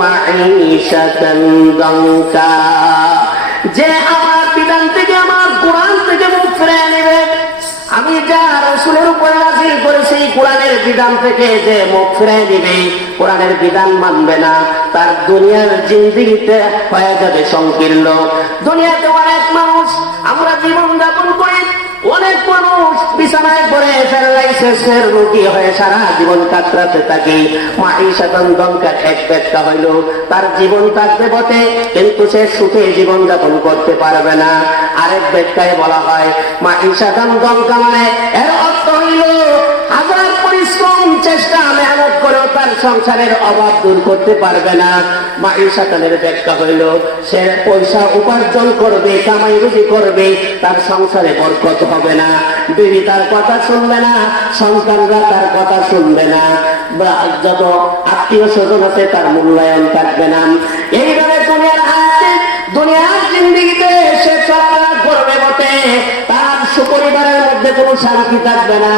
মাঈশাতান দানকা। যে আমার বিধান থেকে, আমার কোরআন থেকে মুখ ফিরিয়ে নেবে, আমি যা রাসূলের উপর নাযিল করেছি কোরআনের বিধান থেকে যে মুখ ফিরিয়ে দিবে, কোরআনের বিধান মানবে না, তার দুনিয়ার জিন্দেগিতে হয়ে যাবে সংকীর্ণ। দুনিয়াতে অনেক মানুষ আমরা জীবন যাপন করি, অনেক মানুষ বিছানায় পড়ে প্যারালাইসিসের রোগী হয়ে সারা জীবন কাতরাতে থাকে। মাঈশাতান দানকার এক ব্যাখ্যা হইল তার জীবন থাকবে বটে, কিন্তু সে সুখে জীবন যাপন করতে পারবে না। আরেক ব্যাখ্যায় বলা হয় মাঈশাতান দানকা মানে এর অর্থ হইল হাজার পরিশ্রম চেষ্টা মেহনত করেও তার সংসারের অভাব দূর করতে পারবে না। মাঈশাতানের ব্যাখ্যা হইল সে পয়সা উপার্জন করবে, কামাই রুজি করবে, তার সংসারে বরকত হবে না, বিবি তার কথা শুনবে না, সন্তানরা তার কথা শুনবে না, যত আত্মীয় স্বজন আছে তার মূল্যায়ন থাকবে না। এইভাবে দুনিয়ার হায়াতে, দুনিয়ার জিন্দেগিতে সে চলাফেরা করবে বটে, তার সুপরিবারের মধ্যে কোনো শান্তি থাকবে না,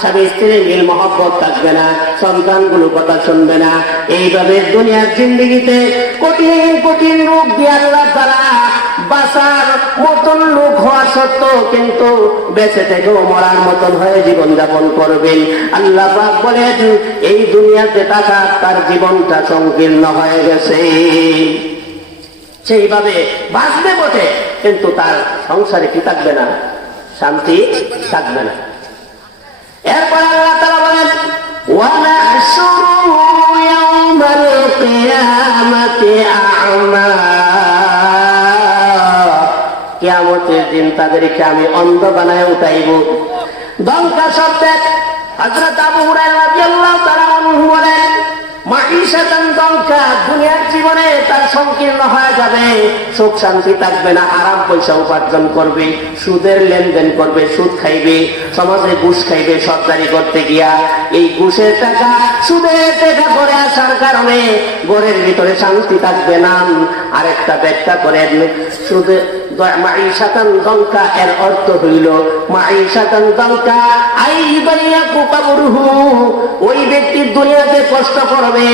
স্বামী স্ত্রীর মিল মহব্বত থাকবে না, সন্তানগুলো কথা শুনবে না। এইভাবে দুনিয়ার জিন্দেগিতে কঠিন কঠিন রূপ দিয়ে আল্লাহ তাআলা বাঁচার মতন লোক হওয়া সত্ত্বেও কিন্তু বেঁচে থেকেও মরার মতন হয়ে জীবন যাপন করবেন। আল্লাহ পাক বলেন এই দুনিয়াতে থাকা তার জীবনটা সংকীর্ণ হয়ে গেছে। সেইভাবে বাঁচবে বটে, কিন্তু তার সংসারে কি থাকবে না? শান্তি থাকবে না। এরপর আল্লাহ তাআলা বলেন ওয়ানাহশুরু ইয়াওমাল কিয়ামাতি আ'মা, কিয়ামতের দিন তাদেরকে আমি অন্ধ বানায় উঠাইব। দঙ্কা শব্দে হযরত আবু হুরায়রা রাদিয়াল্লাহু তাআলা আনহু বলেন মাঈশাতান দঙ্কা, দুনিয়ার জীবন সংকীর্ণ হয়ে যাবে, সুখ শান্তি থাকবে না, আরাম পয়সা উপার্জন করবে, সুদের লেনদেন করবে, সুদ খাইবে, সমাজে ঘুষ খাইবে সরকারি করতে গিয়া। এই ঘুষের টাকা সুদের টাকা করে আসার কারণে ঘরের ভিতরে শান্তি থাকবে না। আরেকটা ব্যাখ্যা করেন, সুদে মাঈশাতান দঙ্কা এর অর্থ হইল মাঈশাতান দঙ্কা আইবাইয়াকু কবরহু, ওই ব্যক্তি দুনিয়াতে কষ্ট করবে,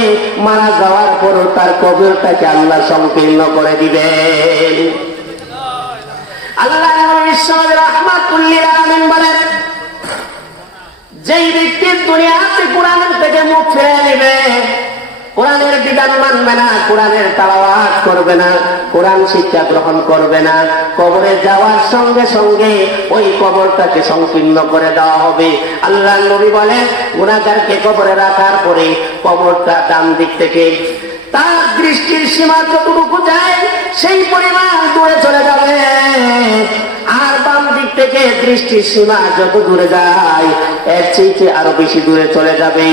মারা যাওয়ার পরও তার কবরটাকে আল্লাহ সংকীর্ণ করে দিবেন। আল্লাহ রাহমাতুল লিল আলামিন বলেন, যেই ব্যক্তি দুনিয়াতে কোরআন থেকে মুখ ফিরিয়ে নেবে, কোরআনের বিধান মানবে না, কোরআনের তেলাওয়াত করবে না, কোরআন শিক্ষা গ্রহণ করবে না, কবরে যাওয়ার সঙ্গে সঙ্গে ওই কবরটাকে সংকীর্ণ করে দেওয়া হবে। আল্লাহ নবী বলেন, গুনাহগারকে কবরে রাখার পরে কবরটা ডান দিক থেকে তার দৃষ্টির সীমা যতটুকু যায় সেই পরিমাণ দূরে চলে যাবে, আর বাম দিক থেকে দৃষ্টির সীমা যত দূরে যায় এর চেয়ে আরো বেশি দূরে চলে যাবে।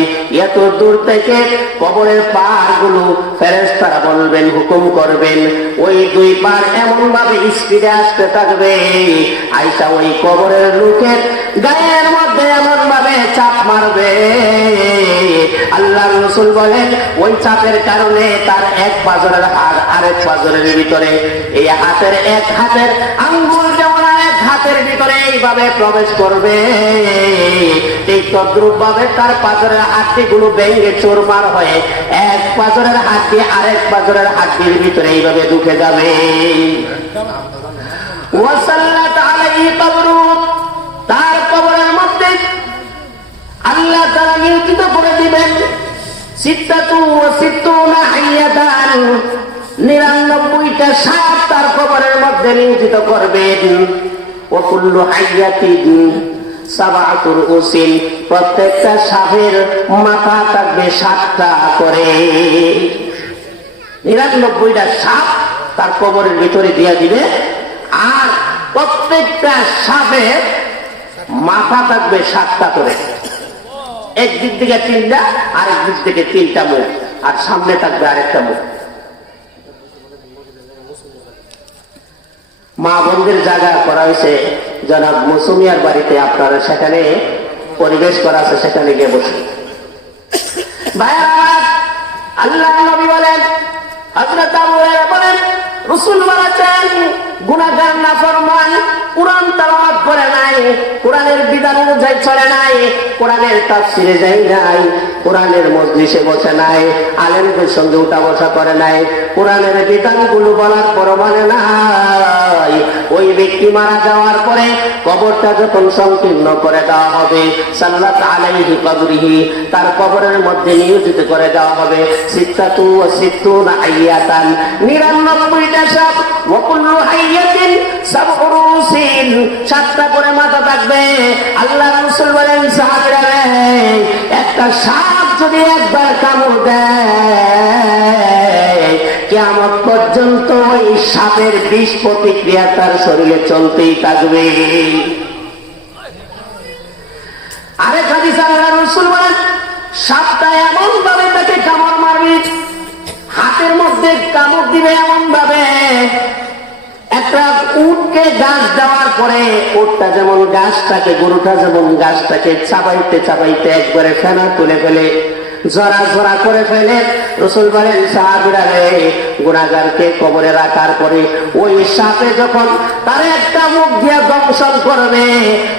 এত দূর থেকে কবরের পার গুলো ফেরেশতারা বলবেন, হুকুম করবেন, ওই দুই পার এমন ভাবে স্পিডে আসতে থাকবে, আইসা ওই কবরের লোকের গায়ের মধ্যে এমন ভাবে চাপ মারবে। আল্লাহর রাসূল বলেন, ওই চাপের কারণে তার এক পাজরের হাড় আরেক পাজরের ভিতরে, এই হাতের এক হাতের আঙ্গুল যেমন আরেক হাতের ভিতরে এইভাবে প্রবেশ করবে, ঠিক তদ্রুপ ভাবে তার পাজরের হাড্ডিগুলো ভেঙে চুরমার হয়ে এক পাজরের হাড্ডি আরেক পাজরের হাড্ডির ভিতরে এইভাবে ঢুকে যাবে। ওয়াসাল্লাত আলাইহি কবরু, তার কবরের মধ্যে আল্লাহ তাআলা নিয়োজিত করে দিবেন 96 হাইয়াতান, 99টা সাপ তার কবরের মধ্যে নিয়োজিত করবেন। ওয়া কুল্লু হাইয়াতিন সাবআতুর উসিল, প্রত্যেকটা সাপের মাথা থাকবে 7টা করে। 99টা সাপ তার কবরের ভিতরে দিয়ে দিবে, আর প্রত্যেকটা সাপের মাথা থাকবে 7টা করে। একদিক থেকে 3টা, আরেক দিক থেকে 3টা মুখ, আর সামনে থাকবে আরেকটা মুখ। মা বোনদের জায়গা করা হয়েছে জনাব মৌসুমিয়ার বাড়িতে, আপনারা সেখানে পরিবেশ করা আছে, সেখানে গিয়ে বসে। ভাইরা, আল্লাহ নবী বলেন, হযরত আবু হুরায়রা বলেন, রাসূল বলেছেন, গুনাহগার নাফরমান কুরআন তেলাওয়াত করে নাই, কোরআনের বিধান অনুযায়ী চলে নাই, কোরআনের তাফসিরে যায় নাই, কোরআনের মজলিসে বসে নাই, আলেমদের সঙ্গে উঠা বসা করে নাই, কোরআনের বিধানগুলো বলার পর মানে নাই, ওই ব্যক্তি মারা যাওয়ার পরে কবরটা যখন সংকীর্ণ করে দেওয়া হবে, সাল্লাত আলাইহি কবরিহি, তার কবরের মধ্যে নিয়োজিত করে দেওয়া হবে 66 হাইয়াতান, 99টা সাপ। ওয়া কুল্লু হাইয়াতিন সাবউর উসিল, 7টা করে মাথা থাকবে। আল্লাহর রাসূল বলেন, সাহাবীরা, একটা সাপ যদি একবার কামড় দেয়, কিয়ামত পর্যন্ত ওই সাপের বিষ প্রতিক্রিয়া তার শরীরে চলতেই থাকবে। আরেক হাদিসে আল্লাহর রাসূল বলেন, সাপটা এমন ভাবে তাকে কামড় মারবে, হাতের মধ্যে কামড় দিবে এমন ভাবে, একটা উটকে ঘাস দেওয়ার পরে উটটা যেমন ঘাসটাকে, গরুটা যেমন ঘাসটাকে চাবাইতে চাবাইতে একবারে ফেনা তুলে ফেলে, জরা জরা করে ফেলে, রাসূল বলেন, সাহাবীরা, গুনাহগারকে কবরে রাখার পরে ওই সাপে যখন তার একটা মুখ দিয়ে দংশন করবে,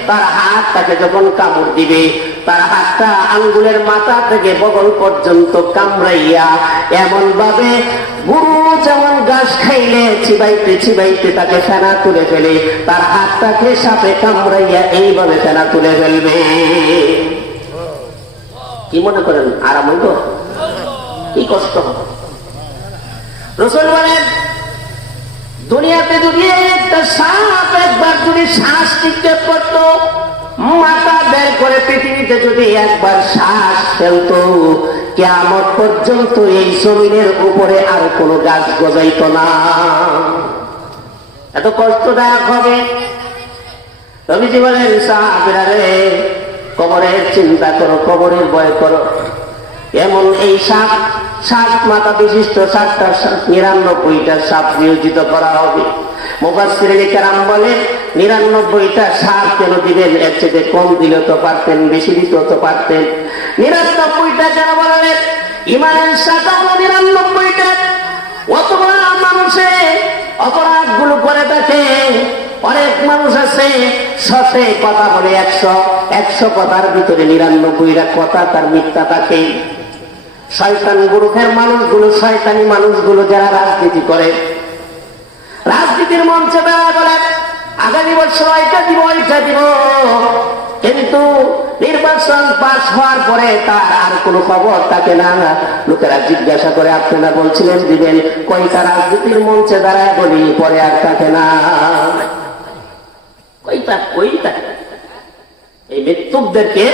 তার হাতটাকে যখন কামড় দিবে, তার হাতটা আঙ্গুলের মাথা থেকে বগল পর্যন্ত কামড়াইয়া এমন ভাবে গরু যেমন ঘাস খাইলে চিবাইতে চিবাইতে তাকে ফেনা তুলে ফেলে, তার হাতটাকে সাপে কামড়াইয়া এইভাবে ফেনা তুলে ফেলবে। কি মনে করেন আরাম হইব? কি কষ্ট হবে? রাসূল বলেন, দুনিয়াতে যদি একটা সাপ একবার যদি শ্বাস নিতে পারত, মাথা বের করে পৃথিবীতে যদি একবার শ্বাস ফেলতো, কিয়ামত পর্যন্ত এই জমিনের উপরে আর কোনো গাছ গজাইত না। এত কষ্টদায়ক হবে। নবীজি বলেন, সাহাবীরা, কবরের চিন্তা করো, কবরের ভয় করো। এমন এই সাপ, 7 মাথা বিশিষ্ট 7টা 99টা সাপ নিয়োজিত করা হবে। মুফাসসিরিনে কেরাম বলেন 99টা সাপ কেন দিবেন, এর চেয়ে কম দিলে তো পারতেন, বেশি দিতে তো পারতেন। 99টা কেন বললেন? ইমানের শাখা 99টা। অথবা মানুষে অপরাধ গুলো করে থাকে, অনেক মানুষ আছে সতে কথা বলে 100 কথার ভিতরে 99টা কথা তার মিথ্যা থাকে। শয়তান গ্রুপের মানুষগুলো, শয়তানি মানুষগুলো যারা রাজনীতি করে, রাজনীতির মঞ্চে বেড়া বলে আগামী বছর এটা দিব ওইটা দিব, কিন্তু নির্বাচন পাস হওয়ার পরে তার আর কোনো খবর থাকে না। লোকেরা জিজ্ঞাসা করে আপনারা বলছিলেন দিবেন, কয়টা রাজনীতির মঞ্চে দাঁড়ায় বলি, পরে আর থাকে না। কইটা এই মৃত্যুকদেরকে,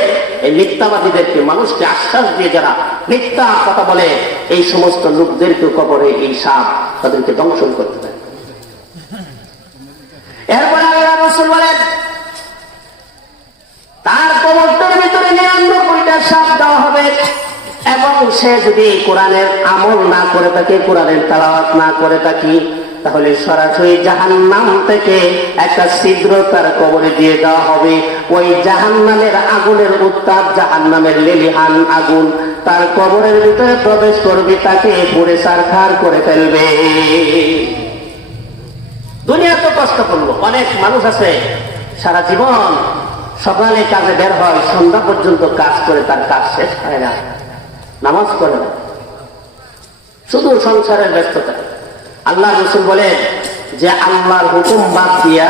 এই মিথ্যাবাদীদেরকে, মানুষকে আশ্বাস দিয়ে যারা মিথ্যা কথা বলে, এই সমস্ত লোকদেরকে কবরে এই সাপ তাদেরকে দংশন করতে পারে। এরপরে আল্লাহ রাসূল বলেন তার কবরটার ভিতরে 99টা সাপ দেওয়া হবে, এবং সে যদি কোরআনের আমল না করে থাকে, কোরআনের তেলাওয়াত না করে থাকি, তাহলে সরাসরি জাহান্নাম থেকে একটা ছিদ্র তার কবরে দিয়ে দেওয়া হবে। ওই জাহান্নামের আগুনের উত্তাপ, জাহান্নামের লেলিহান আগুন তার কবরের ভিতরে প্রবেশ করবে, তাকে পুড়ে ছারখার করে ফেলবে। দুনিয়া তো কষ্ট করলো। অনেক মানুষ আছে সারা জীবন সকালে কাজে বের হয়, সন্ধ্যা পর্যন্ত কাজ করে, তার কাজ শেষ হয় না, নামাজ পড়ে না, শুধু সংসারের ব্যস্ততা। আল্লাহ রাসূল বলেন যে আল্লাহর হুকুম বাদ দিয়া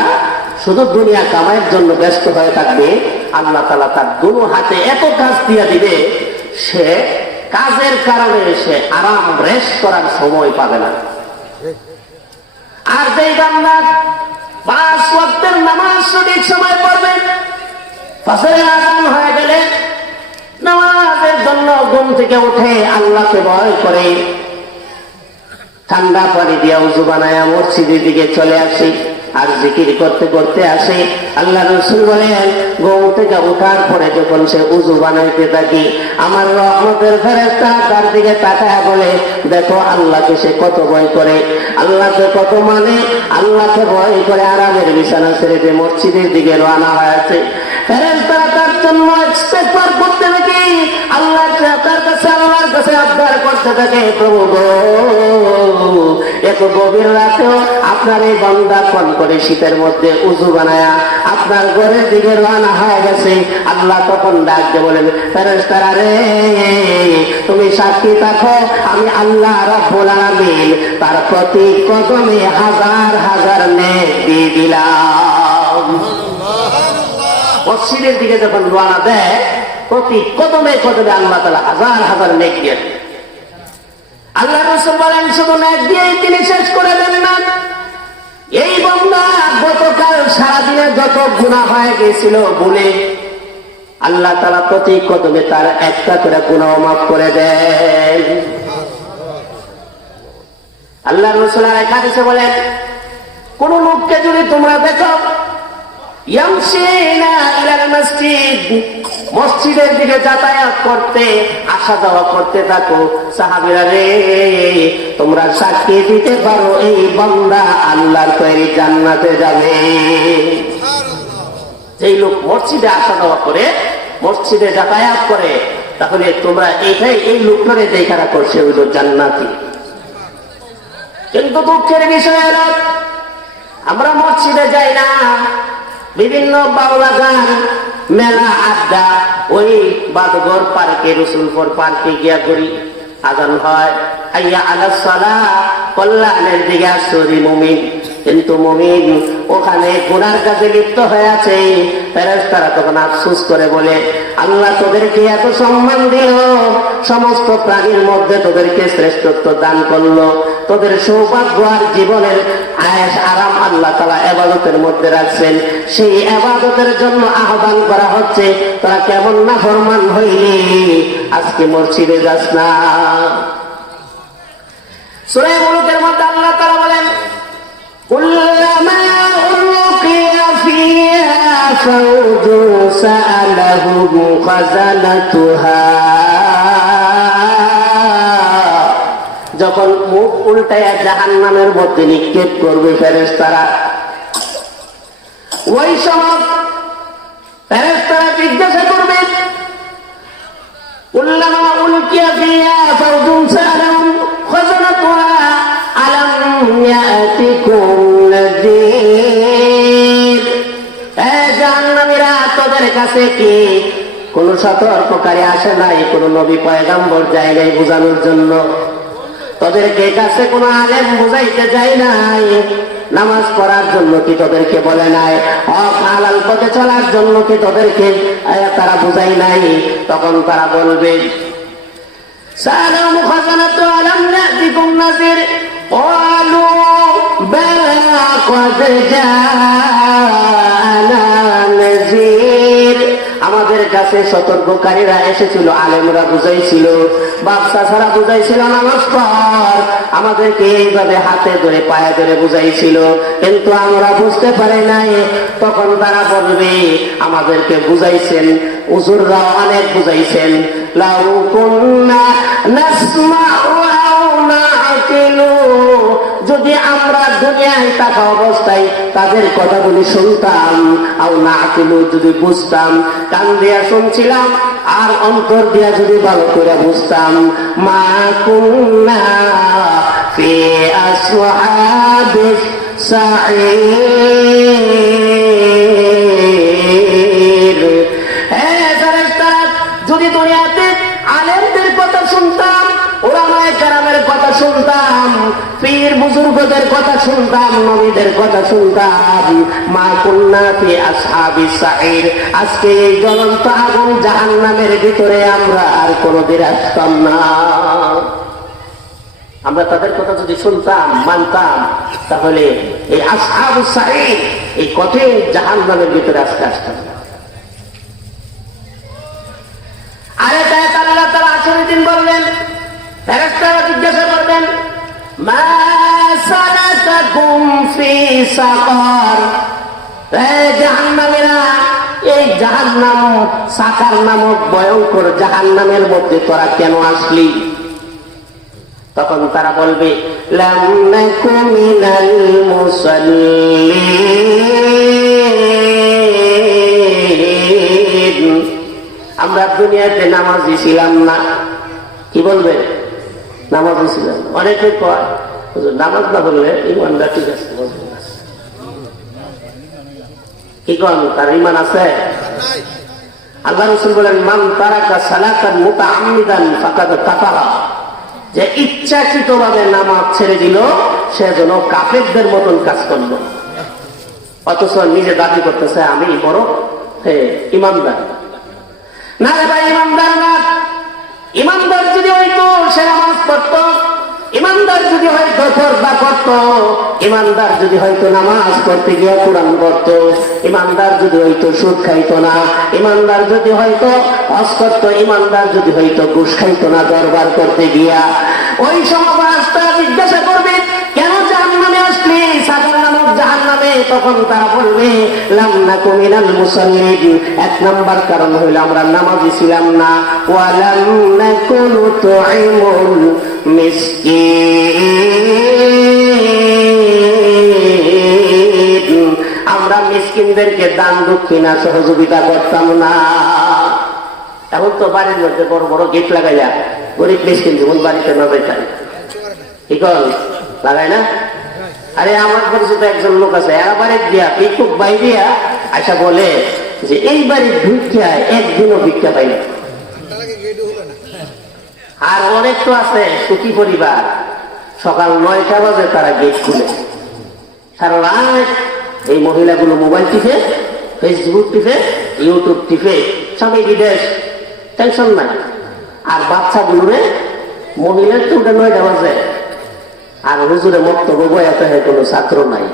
শুধু দুনিয়া কামাইয়ের জন্য ব্যস্ত হয়ে থাকবে, আল্লাহ তাআলা তার দুনো হাতে এত কাজ দিয়া দিবে, সে কাজের কারণে সে আরাম রেস্ট করার সময় পাবে না। আর যেই বান্দা 5 ওয়াক্তের নামাজ সঠিক সময় পড়বে, ফজরের আযান হয়ে গেলে নামাজের জন্য ঘুম থেকে উঠে আল্লাহকে ভয় করে ঠান্ডা পানি দিয়ে ওযু বানায়া মসজিদের দিকে চলে আসে, আর জিকির করতে করতে আসে। আল্লাহ রাসূল বলেন ঘুম থেকে ওঠার পরে যখন সে ওযু বানাইতে থাকে, আমার রহমতের ফেরেশতা তার দিকে তাকায় বলে দেখো আল্লাহকে সে কত ভয় করে, আল্লাহকে কত মানে, আল্লাহকে ভয় করে আরামের বিছানা ছেড়ে দিয়ে মসজিদের দিকে রওনা হয়েছে। ফেরেশতারা তার জন্য ইস্তেগফার করতে থাকে, আল্লাহর কাছে আবদার করতে থাকে, প্রভু গো এত গভীর রাতেও আপনার এই বান্দা কোন করে শীতের মধ্যে উযু বানায়া আপনার ঘরের দিকে রওনা হয়ে গেছে। আল্লাহ তখন ডাক দিয়ে বলেন ফেরেশতারা রে, তুমি সাক্ষী থাকো আমি আল্লাহ রাব্বুল আলামিন তার প্রতি কদমে হাজার হাজার নেক দিয়ে দিলাম। মসজিদের দিকে যখন রওনা দেয়, প্রতি কদমে কদমে আল্লাহ তাআলা হাজার হাজার নেক দিয়ে দেন। আল্লাহ রাসূল বলেন শুধু নেক দিয়েই তিনি শেষ করে দেন না, এই বান্দা গতকাল সারাদিনে যত গুনাহ হয়ে গেছিল বলে আল্লাহ তাআলা প্রতি কদমে তার একটা করে গুনাহ মাফ করে দেন। আল্লাহ রাসূল এক হাদিসে বলেন কোন লোককে যদি তোমরা দেখো ইয়ামশিনা ইলাল মসজিদ, মসজিদের দিকে যাতায়াত করতে আসা যাওয়া করতে থাকো, সাহাবীরা রে তোমরা সাক্ষী দিতে পারো এই বান্দা আল্লাহর তৈরি জান্নাতে যাবে। যেই লোক মসজিদে আসা যাওয়া করে, মসজিদে যাতায়াত করে, তাহলে তোমরা এইটাই এই লোকটারে দেখা রাখো সে হইল জান্নাতি। কিন্তু দুঃখের বিষয় হলো আমরা মসজিদে যাই না, বিভিন্ন বাউলা গান, মেলা, আড্ডা, ওই বাদঘর পার্কে, রসুলপুর পার্কে গিয়া করি, আজান হয় হাইয়া আলাস সালাহ, কল্যাণের দিকে আসরি মুমিন, কিন্তু মুমিন ওখানে গুনার কাজে লিপ্ত হয়ে আছে। ফেরেশতারা তখন আফসোস করে বলে আল্লাহ তোদেরকে এত সম্মান দিল, সমস্ত প্রাণীর মধ্যে তোদেরকে শ্রেষ্ঠত্ব দান করলো, তোদের সৌভাগ্য আর জীবনের আয়েশ আরাম আল্লাহ তাআলা ইবাদতের মধ্যে রাখছেন, সেই ইবাদতের জন্য আহ্বান করা হচ্ছে, তোরা কেমন নাফরমান হইলি, আজকে মসজিদে যাস না। সূরা মুলুকের মধ্যে আল্লাহ তাআলা বলেন কুল্লামা উলকিয়া ফিহা ফাওজুন সাআলাহুম খাযানাতুহা যখন মুখ উল্টায়া জাহান্নামের মধ্যে নিক্ষেপ করবে ফেরেশতারা, ওই সময় ফেরেশতারা জিজ্ঞাসা করবে, কুল্লামা উলকিয়া ফিহা ফাওজুন সালাম খাযানাতুহা আলাম ইয়াতিকুম নাযীর। জাহান্নামীরা, তোদের কাছে কি কোন সতর্ককারী আসে নাই? কোন নবী পয়গম্বর যায় নাই বোঝানোর জন্য? তোদেরকে কাছে কোন আলেম বুঝাইতে যায় নাই? নামাজ পড়ার জন্য কি তোদেরকে বলে নাই? হক হালাল পথে চলার জন্য কি তোদেরকে তারা বুঝাই নাই? তখন তারা বলবে, সালাম খাযানাতু আলাম ইয়াতিকুম নাযীর ক্বালু বালা ক্বাদ জাআনা নাযীর। আমাদের কাছে সতর্ককারীরা এসেছিল, আলেমরা বুঝাইছিল, বাদশা ছাড়া বুঝাইছিল নামাজ পড়, আমাদেরকে এইভাবে হাতে ধরে পায়ে ধরে বুঝাইছিল, কিন্তু আমরা বুঝতে পারি নাই। তখন তারা বলবে, আমাদেরকে বুঝাইছেন, হুজুররা অনেক বুঝাইছেন, লাউ কুন্না নাসমাউ আও নাআকিলু, যদি আমরা দুনিয়ায় থাকা অবস্থায় তাদের কথাগুলি শুনতাম, আও নাআকিলু, যদি বুঝতাম, কান দিয়া শুনছিলাম আর অন্তর দিয়া যদি ভালো করে বুঝতাম, মা কুন্না ফি আসহাবিস সাঈর। যদি দুনিয়াতে আলেমদের কথা শুনতাম, ওলামায়ে কেরামের কথা শুনতাম, পীর বুজুর্গদের কথা শুনতাম, নবীদের কথা শুনতাম, মা কুন্না ফি আসহাবিস সাঈর, আজকে এই জ্বলন্ত আগুন জাহান্নামের ভিতরে আমরা আর কোনোদিন আসতাম না। আমরা তাদের কথা যদি শুনতাম, মানতাম, তাহলে এই আসহাবুস সাঈর, এই কঠিন জাহান্নামের ভিতরে আজকে আসতাম না। আরে তাই আল্লাহ তাআলা আখের দিন বলবেন, ফেরেশতারা জিজ্ঞাসা করবেন, মা সালাকাকুম ফি সাকার। জাহান্নামীরা, এই জাহান্নাম, সাকার নামক ভয়ঙ্কর জাহান্নামের মধ্যে তোরা কেন আসলি? তখন তারা বলবে, লাম নাকু মিনাল মুসাল্লিন, আমরা দুনিয়াতে নামাজি ছিলাম না। কি বলবে? নামাজি ছিলাম। অনেকে কয় নামাজ না বললে ইমানটা ঠিক আছে, কি কন তার ইমান আছে? আল্লাহ রাসূল বলেন, মান তারাকা সালাতান মুতাআম্মিদান ফাকাদ কাফারা, যে ইচ্ছাকৃতভাবে নামাজ ছেড়ে দিল সে যেন কাফেরদের মতন কাজ করলো। অথচ নিজে দাবি করতেছে আমি বড় ইমানদার। না রে ভাই, ইমানদার না। ইমানদার যদি হয়তো সে নামাজ পড়ত, ইমানদার যদি হয়তো পর্দা করত, ইমানদার যদি হয়তো নামাজ পড়তে গিয়ে কোরআন পড়ত, ইমানদার যদি হয়তো সুদ খাইতো না, ইমানদার যদি হয়তো হজ করত, ইমানদার যদি হয়তো ঘুষ খাইতো না দরবার করতে গিয়া, ওই সময় তারা জিজ্ঞাসা করবে, কেন জাহান্নামে আসলি, সাকার নামক জাহান্নামে? তখন তারা বলবে, লাম নাকু মিনাল মুসাল্লিন, এক নাম্বার কারণ হইল আমরা নামাজি ছিলাম না, ওয়া লাম নাকু নুতঈমুল মিসকিন, আমরা মিসকিনদেরকে দান দক্ষিণা সহযোগিতা করতাম না। এখন তো বাড়ির মধ্যে বড় বড় গেট লাগাইয়া গরিব মিসকিন যেমন বাড়িতে না বেচায়, ঠিক লাগায় না? আরে আমার পরিচিত একজন লোক আছে, এরা বাড়ির দিয়া পিকুক বাই দিয়া আশা বলে যে এই বাড়ির ভিক্ষায় একদিনও ভিক্ষা পাই না। আর অনেক তো আছে সুখী পরিবার, সকাল 9টা বাজে তারা গেট খুলে সারা রাত এই মহিলাগুলো মোবাইল টিপে, ফেসবুক টিপে, ইউটিউব টিপে, স্বামী বিদেশ, টেনশন নাই। আর বাচ্চাগুলোরে মহিলার তো ওটা 9টা বাজে, আর হুজুরে বক্তব্য বয়াতে হয় কোনো ছাত্র নাই।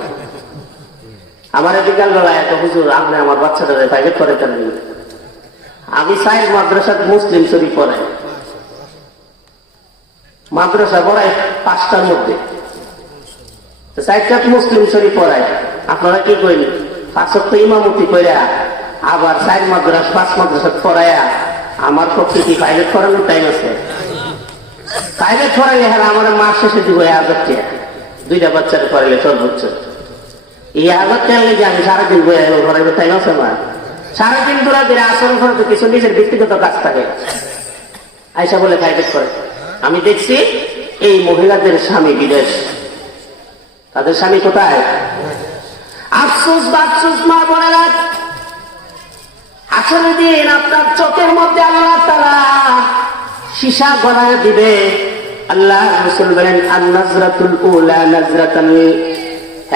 আমার বিকাল বেলায় এত হুজুর আপনি আমার বাচ্চাদের প্রাইভেট করে কেন? আমি চাই মাদ্রাসাত মুসলিম শরীফ পড়াই, মাদ্রাসা পড়াই 5টার মধ্যে, 4টা মুসলিম শরীফ পড়াই। আপনারা কি করেন? 5 ওয়াক্ত ইমামতি কইরা আবার 4 মাদ্রাসা 5 মাদ্রাসা পড়াইয়া আমার পক্ষে কি প্রাইভেট পড়ানোর টাইম আছে? প্রাইভেট পড়াইলে হ্যাঁ আমার মাস শেষে দিব 1000 টাকা, 2টা বাচ্চার পড়াইলে সর্বোচ্চ এই 1000 টাকা লেগে আমি সারাদিন বয়ে ঘরে তাই না আমার সারাদিন দূরা দিলে আসর করে তো কিছু নিজের ব্যক্তিগত কাজ থাকে। আয়সা বলে প্রাইভেট করে। আমি দেখছি এই মহিলাদের স্বামী বিদেশ, তাদের স্বামী কোথায়? আফসোস বাফসোস মা বোনেরা, আসলে দিন আপনার চোখের মধ্যে আল্লাহ তাআলা সীসা গড়ায় দিবে। আল্লাহ রাসূল বলেন আন-নাজরাতুল উলা নাজরাতুল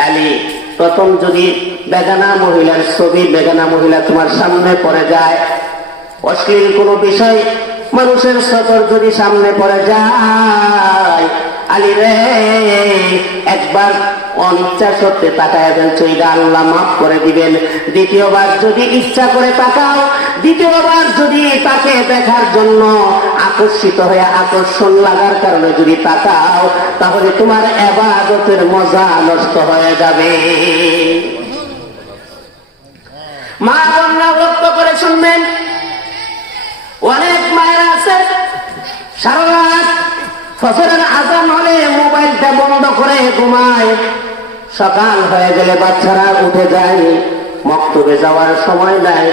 আলী, প্রথম যদি বেগানা মহিলার ছবি, বেগানা মহিলা তোমার সামনে পড়ে যায়, অশ্লীল কোনো বিষয় মানুষের সতর যদি সামনে পড়ে যায়, আলী রে একবার অনিচ্ছা সত্ত্বে তাকায় দেন, সেইটা আল্লাহ মাফ করে দিবেন। দ্বিতীয়বার যদি ইচ্ছা করে তাকাও, দ্বিতীয়বার যদি তাকে দেখার জন্য আকর্ষিত হয়ে আকর্ষণ লাগার কারণে যদি তাকাও, তাহলে তোমার ইবাদতের মজা নষ্ট হয়ে যাবে। মা বোনরা লক্ষ্য করে শুনবেন, অনেক মায়েরা আছে সারা রাত ফজরের আযান হলে মোবাইলটা বন্ধ করে ঘুমায়, সকাল হয়ে গেলে বাচ্চারা উঠে যায়, মক্তবে যাওয়ার সময় নাই,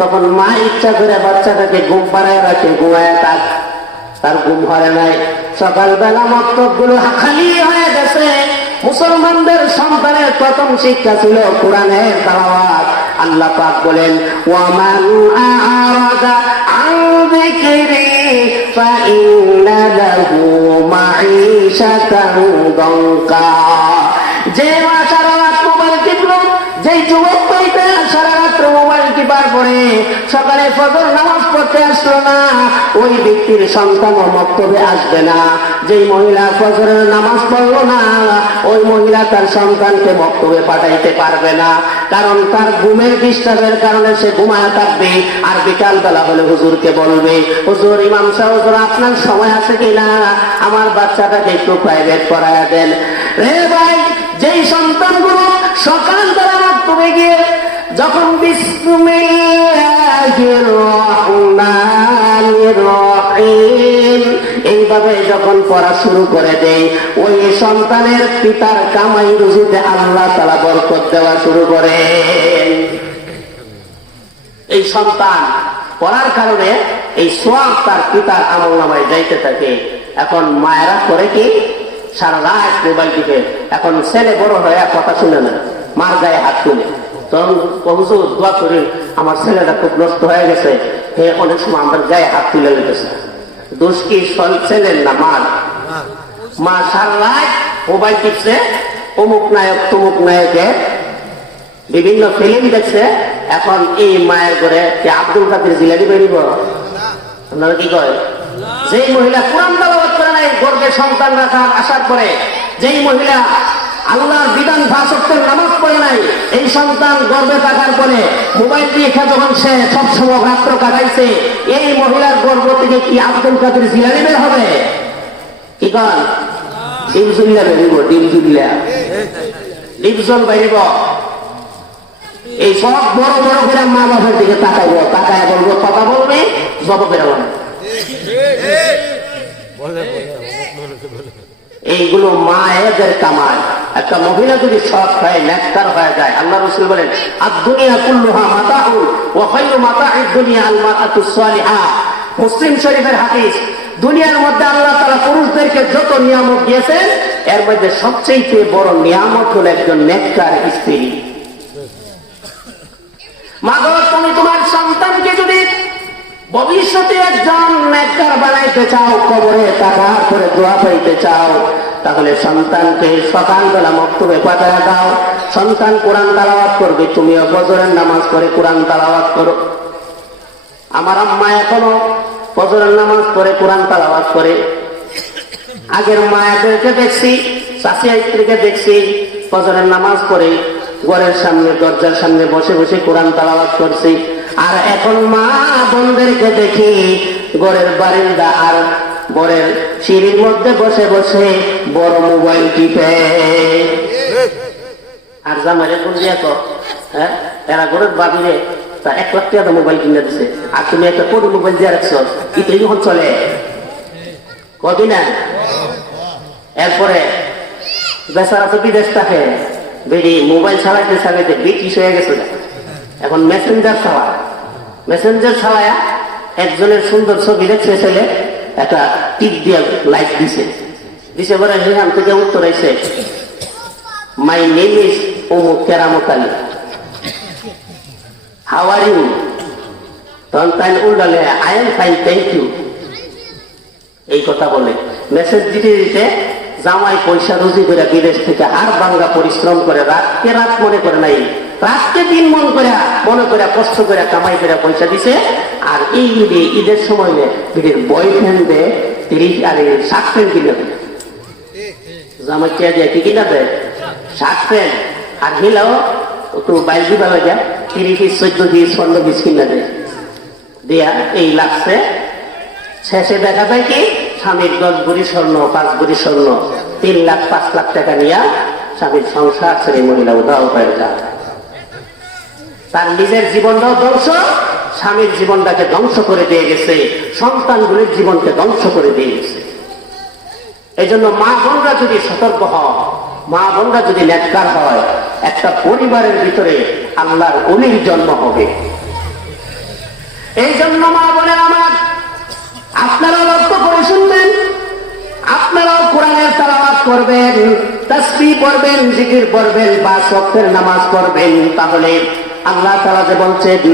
তখন মা ইচ্ছা করে বাচ্চাটাকে ঘুম পাড়ায় রাখে, ঘুমায় থাক, তার ঘুম হয় নাই। সকালবেলা মক্তব গুলো খালি হয়ে গেছে। মুসলমানদের সন্তানের প্রথম শিক্ষা ছিল কোরআনের তেলাওয়াত। আল্লাহ পাক বলেন ওয়ামান আ'রাদা আন যিকরি ফাইন্না লাহু মাঈশাতান দানকা। যে সারা রাত মোবাইল টিপলো, যেই যুবক পাইতে সারা রাত্র মোবাইল টিপার পরে সকালে ফজর নামাজ পড়তে আসলো না, ওই ব্যক্তির সন্তান মক্তবে আসবে না। যেই মহিলা ফজরের নামাজ পড়লো না, ওই মহিলা তার সন্তানকে মক্তবে পাঠাইতে পারবে না, কারণ তার ঘুমের ডিস্টার্বের কারণে সে ঘুমায় থাকবে। আর বিকাল বেলা হলে হুজুরকে বলবে, হুজুর ইমাম সাহেব হুজুর আপনার সময় আছে কিনা, আমার বাচ্চাটাকে একটু প্রাইভেট পড়ায়া দেন। রে ভাই, যেই সন্তানগুলো সকালবেলা মক্তবে গিয়ে যখন বিসমিল্লাহির রহমানির রহিম এইভাবে যখন পড়া শুরু করে দেয়, ওই সন্তানের পিতার কামাই রুজিতে আল্লাহ তাআলা বরকত দেওয়া শুরু করে। এই সন্তান পড়ার কারণে এই সওয়াব তার পিতার আমলনামায় যাইতে থাকে। এখন মায়েরা করে কি, সারা রাত মোবাইল টিপে। এখন ছেলে বড় হয়ে কথা শুনে না, মার গায়ে হাত তুলে, তখন হুজুর দোয়া করি আমার ছেলেটা খুব নষ্ট হয়ে গেছে, হে অনেক সময় আমার গায়ে হাত তুলে লেগেছে। দোষ কি ছেলের না মার? মা সারা রাত মোবাইল টিপছে, অমুক নায়ক তমুক নায়কের বিভিন্ন ফিল্ম দেখছে। এখন এই মায়ের ঘরে কি আব্দুল কাদের জিলানি বেরিব? আপনারা কি কয়? যেই মহিলা কোরআন তেলাওয়াত করে নাই, গর্ভে সন্তান রাখার আসার পরে, যেই মহিলা আল্লাহর বিধান 5 ওয়াক্তের নামাজ পড়ে নাই, এই সন্তান গর্ভে থাকার পরে মোবাইল দিয়ে যখন সে সবসময় রাত্র কাটাইছে, এই মহিলার গর্ভ থেকে কি আব্দুল কাদের জিলানি বের হবে? কি কন? ডিমজুল্লা বেরিব, ডিমজুল্লা ডিমজল বেরিব। এই সব বড় বড় করে মা বাপের দিকে তাকাইব, তাকায় বলবো, কথা বলবে, জবাবের হবে। এইগুলো মায়েদের কামাই। একটা মহিলা যদি সৎ হয়, নেককার হয়ে যায়, আল্লাহ রাসূল বলেন আদ-দুনিয়া কুল্লুহা মাতাউন ওয়া খায়রু মাতা'id দুনিয়া আল-মারআতুস সালিহা। মুসলিম শরীফের হাদিস। দুনিয়ার মধ্যে আল্লাহ তাআলা পুরুষদেরকে যত নিয়ামত দিয়েছেন, এর মধ্যে সবচেয়ে বড় নিয়ামত হলো একজন নেককার স্ত্রী। মা গো, তুমি তোমার সন্তানকে যদি ভবিষ্যতে একজন নেককার বানাইতে চাও, কবরে টাকার করে দোয়া পাইতে চাও, তাহলে সন্তানকে সকালবেলা মক্তবে পাঠায় দাও। সন্তান কোরআন তেলাওয়াত করবে, তুমিও ফজরের নামাজ পড়ে কোরআন তেলাওয়াত করো। আমার আম্মা এখনো ফজরের নামাজ পড়ে কোরআন তেলাওয়াত করে। আগের মায়েদেরকে দেখছি, চাচি স্ত্রীকে দেখছি ফজরের নামাজ পড়ে ঘরের সামনে দরজার সামনে বসে বসে কোরআন তেলাওয়াত করছি। আর এখন মা বোনদেরকে দেখি ঘরের বারান্দা আর ঘরের সিঁড়ির মধ্যে বসে বসে বড় মোবাইল টিপে। আর জামাইরে কোন দিয়া তো, হ্যাঁ, এরা ঘরের বাবিরে তা 1 লাখ টাকা মোবাইল কিনে দিছে, আর তুমি একটা কোটি মোবাইল দিয়ে রাখছো, এটাই যখন চলে। কবি না। এরপরে বেচারা তো বিদেশ থাকে, বেরি মোবাইল চালাইতে চালাইতে ব্রিটিশ হয়ে গেছে, এখন মেসেঞ্জার চালায়। মেসেঞ্জার চালায়া একজনের সুন্দর ছবি দেখছে ছেলে, একটা টিপ দিয়ে লাইক দিছে, দিছে পরে সেখান থেকে উত্তর আইছে, মাই নেম ইজ অমুক Keramat Ali, how are you? তখন তাই উল্টালে I am fine thank you, এই কথা বলে। মেসেজ দিতে দিতে জামাই পয়সা রুজি করে বিদেশ থেকে আর বাংলা পরিশ্রম করে রাতকে রাত মনে করে নাই, রাতকে দিন মনে করে কষ্ট করে কামাই করে পয়সা দিছে। আর এই ঈদের সময় বিদের বয়ফ্রেন্ডে 30 আরে শার্ট প্যান্ট কিনে দেয়, জামাই কে দিয়ে কি কিনা দেয়? Shirt pant. আর হিলাও একটু বাইশ দিবা হয়ে যায়, 30 পিস 14 পিস 15 পিস কিনে দেয়, দিয়া এই লাগছে। শেষে দেখা যায় কি স্বামীর 10 ভরি স্বর্ণ, 5 ভরি স্বর্ণ, 3 লাখ 5 লাখ টাকা নিয়ে স্বামীর সংসার ছেড়ে মহিলা উদাও হয়ে যায়। তার নিজের জীবনটাও ধ্বংস, স্বামীর জীবনটাকে ধ্বংস করে দিয়ে গেছে, সন্তানগুলির জীবনকে ধ্বংস করে দিয়ে গেছে। এই জন্য মা বোনরা যদি সতর্ক হয়, মা বোনরা যদি নেককার হয়, একটা পরিবারের ভিতরে আল্লাহর ওলির জন্ম হবে। এই জন্য মা বোনের আমার, আপনারা লক্ষ্য করে শুনবেন, আপনারাও কোরআনের তেলাওয়াত করবেন, তাসবিহ পড়বেন, জিকির পড়বেন, 5 ওয়াক্তের নামাজ পড়বেন। তাহলে আল্লাহ তাআলা যে বলছেন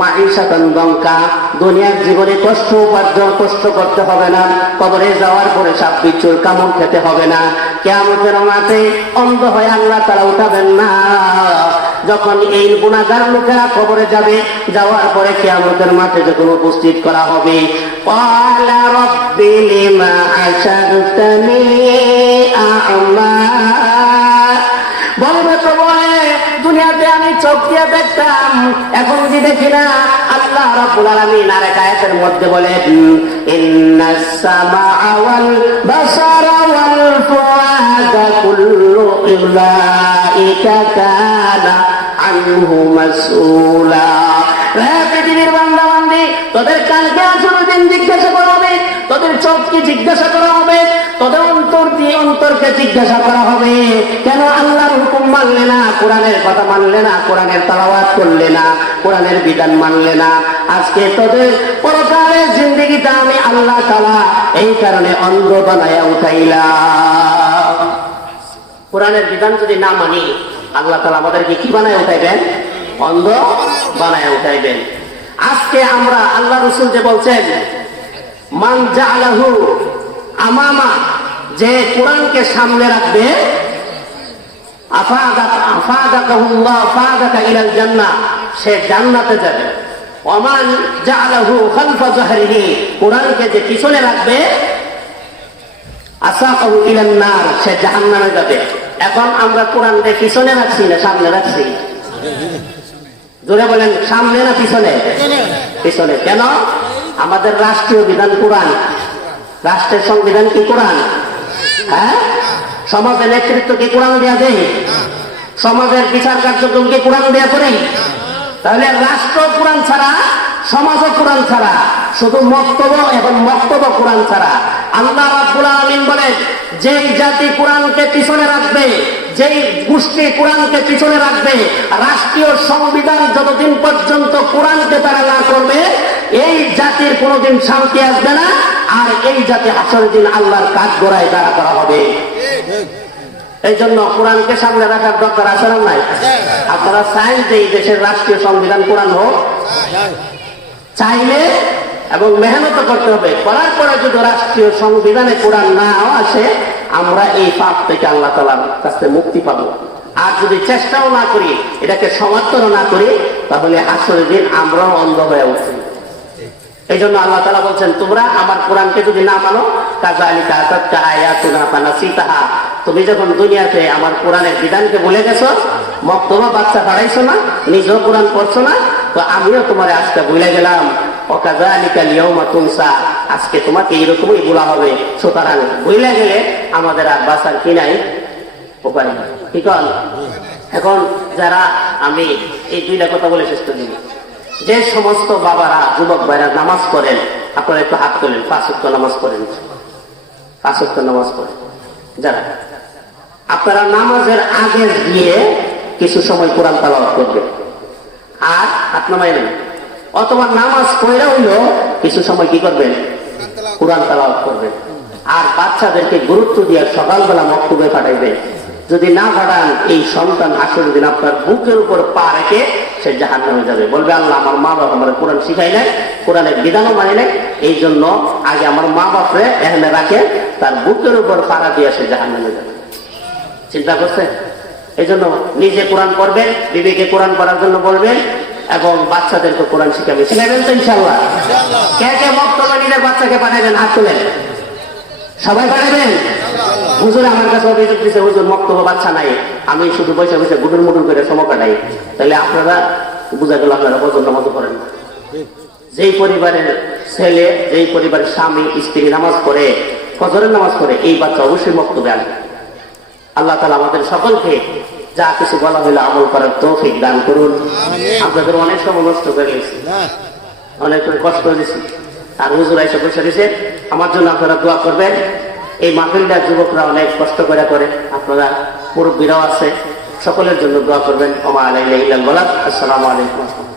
মাঈশাতান দঙ্কা, দুনিয়ার জীবনে কষ্ট উপার্জন কষ্ট করতে হবে না, কবরে যাওয়ার পরে সাপ বিচ্ছুর কামড় খেতে হবে না, কিয়ামতের মাঠে অন্ধ হয়ে আল্লাহ তাআলা উঠাবেন না। যখন এই গুনাহগার লোকেরা কবরে যাবে, যাওয়ার পরে কিয়ামতের মাঠে যখন উপস্থিত করা হবে, ক্বালা রাব্বি লিমা আশারতানি আ'মা, বলবে তো বলে দুনিয়াতে আমি চোখ দিয়ে দেখতাম, এখন যে দেখি না। আল্লাহ রাব্বুল আলামিন আরেক আয়াতের মধ্যে বলেন ইন্নাস সামাআ ওয়াল বাসারা ওয়াল ফুআদা কুল্লু উলাইকা কানা আনহু মাসউলা। পৃথিবীর বান্দা বান্দি, তোদের কানকে আসলে দিন জিজ্ঞাসা করা হবে, তোদের চোখকে জিজ্ঞাসা করা হবে, তোদের অন্তর দিয়ে অন্তরকে জিজ্ঞাসা করা হবে, কেন আল্লাহর হুকুম মানলে না, কোরআনের কথা মানলে না, কোরআনের তেলাওয়াত করলে না, কোরআনের বিধান মানলে না। আজকে তোদের পরকালের জিন্দেগিটা আমি আল্লাহ তাআলা এই কারণে অন্ধ বানায়া উঠাইলাম। কোরআনের বিধান যদি না মানি, আল্লাহ তাআলা আমাদেরকে কি বানায় উঠাইবেন? অন্ধ বানায় উঠাইবেন। আজকে আমরা আল্লাহ রাসূল যে বলছেন মান জাআলাহু আমামা, যে কোরআনকে সামনে রাখবে, আফাদাকাহুল্লাহ ফাদাকা ইলাল জান্নাহ, সে জান্নাতে যাবে। ওমান জাআলাহু খালফা যাহরিহি, কোরআনকে যে পিছনে রাখবে, আসাকাহু ইলান নার, সে জাহান্নামে যাবে। এখন আমরা কোরআনকে পিছনে রাখছি না সামনে রাখছি? জোরে বলেন, সামনে না পিছনে? পিছনে। কেন? আমাদের রাষ্ট্রীয় বিধান কোরআন, রাষ্ট্রের সংবিধান কি কোরআন? হ্যাঁ, সমাজের নেতৃত্ব কি কোরআন দেয়া দেয়? সমাজের বিচার কার্যক্রম কি কোরআন দেয়া করে? তাহলে রাষ্ট্র কোরআন ছাড়া, সমাজও কোরআন ছাড়া, শুধু বক্তব্য এবং বক্তব্য কোরআন ছাড়া। আল্লাহ রাব্বুল আলামিন বলেন, যেই জাতি কোরআনকে পিছনে রাখবে, যেই গোষ্ঠী কোরআনকে পিছনে রাখবে, রাষ্ট্রীয় সংবিধান যতদিন পর্যন্ত কোরআনকে তারা না করবে, এই জাতির কোনোদিন শান্তি আসবে না। আর এই জাতি হাসরের দিন আল্লাহর কাঠ গোড়ায় দাঁড়া করা হবে। এই জন্য কোরআনকে সামনে রাখার দরকার আছে না নাই? আপনারা চান যে এই দেশের রাষ্ট্রীয় সংবিধান কোরআন হোক? চাইলে এবং মেহনত করতে হবে। করার পরে যদি রাষ্ট্রীয় সংবিধানে কোরআন না আসে, আমরা এই পাপ থেকে আল্লাহ তাআলার কাছে মুক্তি পাবো। আর যদি চেষ্টাও না করি, এটাকে সমর্থন না করি, তাহলে হাসরের দিন আমরাও অন্ধ হয়ে উঠছি। এই জন্য আল্লাহ তাআলা বলছেন, তোমরা আমার কোরআনকে যদি না মানো, কাযালিকা আতাতকা আয়াতুনা ফানাসিতাহা, তুমি যখন দুনিয়াতে আমার কোরআনের বিধানকে ভুলে গেছো, মক্তবা বাচ্চা বাড়াইছো না, নিজেও কোরআন পড়ছো না, তো আমিও তোমার আজকে ভুলে গেলাম। ওয়াকাযালিকা আল-ইয়াওমা তুনসা, আজকে তোমাকে এরকমই বলা হবে। সুতরাং ভুলে গেলে আমাদের আর বাঁচার কি নাই, উপায় নাই। ঠিক আছে? এখন যারা, আমি এই 2টা কথা বলে শেষ করে দিব। যে সমস্ত বাবারা, যুবক ভাইরা নামাজ পড়েন, আপনারা একটু হাত তোলেন, 5 ওয়াক্ত নামাজ পড়েন। 5 ওয়াক্ত নামাজ পড়ে যারা, আপনারা নামাজের আগে গিয়ে কিছু সময় কোরআন তেলাওয়াত করবেন আর হাত নামায় নেন, অথবা নামাজ পড়া হইলো কিছু সময় কি করবেন, কোরআন তেলাওয়াত করবেন। আর বাচ্চাদেরকে গুরুত্ব দিয়ে সকালবেলা মক্তবে পাঠাইবেন। যদি না পাঠান এই সন্তান হাসরের দিন আপনার বুকের উপর পা রেখে সে জাহান্নামে যাবে, বলবে আল্লাহ আমার মা বাবা আমার কোরআন শিখাই নাই, কোরআনের বিধানও মানে নাই, এই জন্য আগে আমার মা বাপরে এখানে রাখে, তার বুকের উপর পাড়া দিয়ে সে জাহান্নামে যাবে। চিন্তা করছে? এই জন্য নিজে কোরআন পড়বেন, বিবিকে কোরআন পড়ার জন্য বলবেন এবং বাচ্চাদেরকে কোরআন শিখাবেন। শিখাবেন তো ইনশাআল্লাহ? কে কে মক্তবে নিজের বাচ্চাকে পাঠাবেন? হাত তুলেন। সবাই পাঠাবেন? হুজুর আমার কাছে অভিযোগ দিচ্ছে, হুজুর মক্তবে বাচ্চা নাই, আমি শুধু বসে বসে গুটুর মুটুর করে সময় কাটাই। তাহলে আপনারা বুঝা গেল আপনারা পছন্দ মতো করেন। যেই পরিবারের ছেলে, যেই পরিবারের স্বামী স্ত্রী নামাজ পড়ে, ফজরের নামাজ পড়ে, এই বাচ্চা অবশ্যই মক্তবে আসবে। আল্লাহ তাআলা আমাদের সকলকে যা কিছু বলা হইলো আমল করার তৌফিক দান করুন। আপনাদের অনেক সময় নষ্ট করে গেছি, অনেক কষ্ট দিয়েছি, আর হুজুর এসে বসে দিয়েছে, আমার জন্য আপনারা দোয়া করবেন। এই মাহফিলটা যুবকরা অনেক কষ্ট করে, আপনারা মুরব্বীরাও আছে, সকলের জন্য দোয়া করবেন। ওমা আলাইনা ইল্লাল বালাগ। আসসালামু আলাইকুম।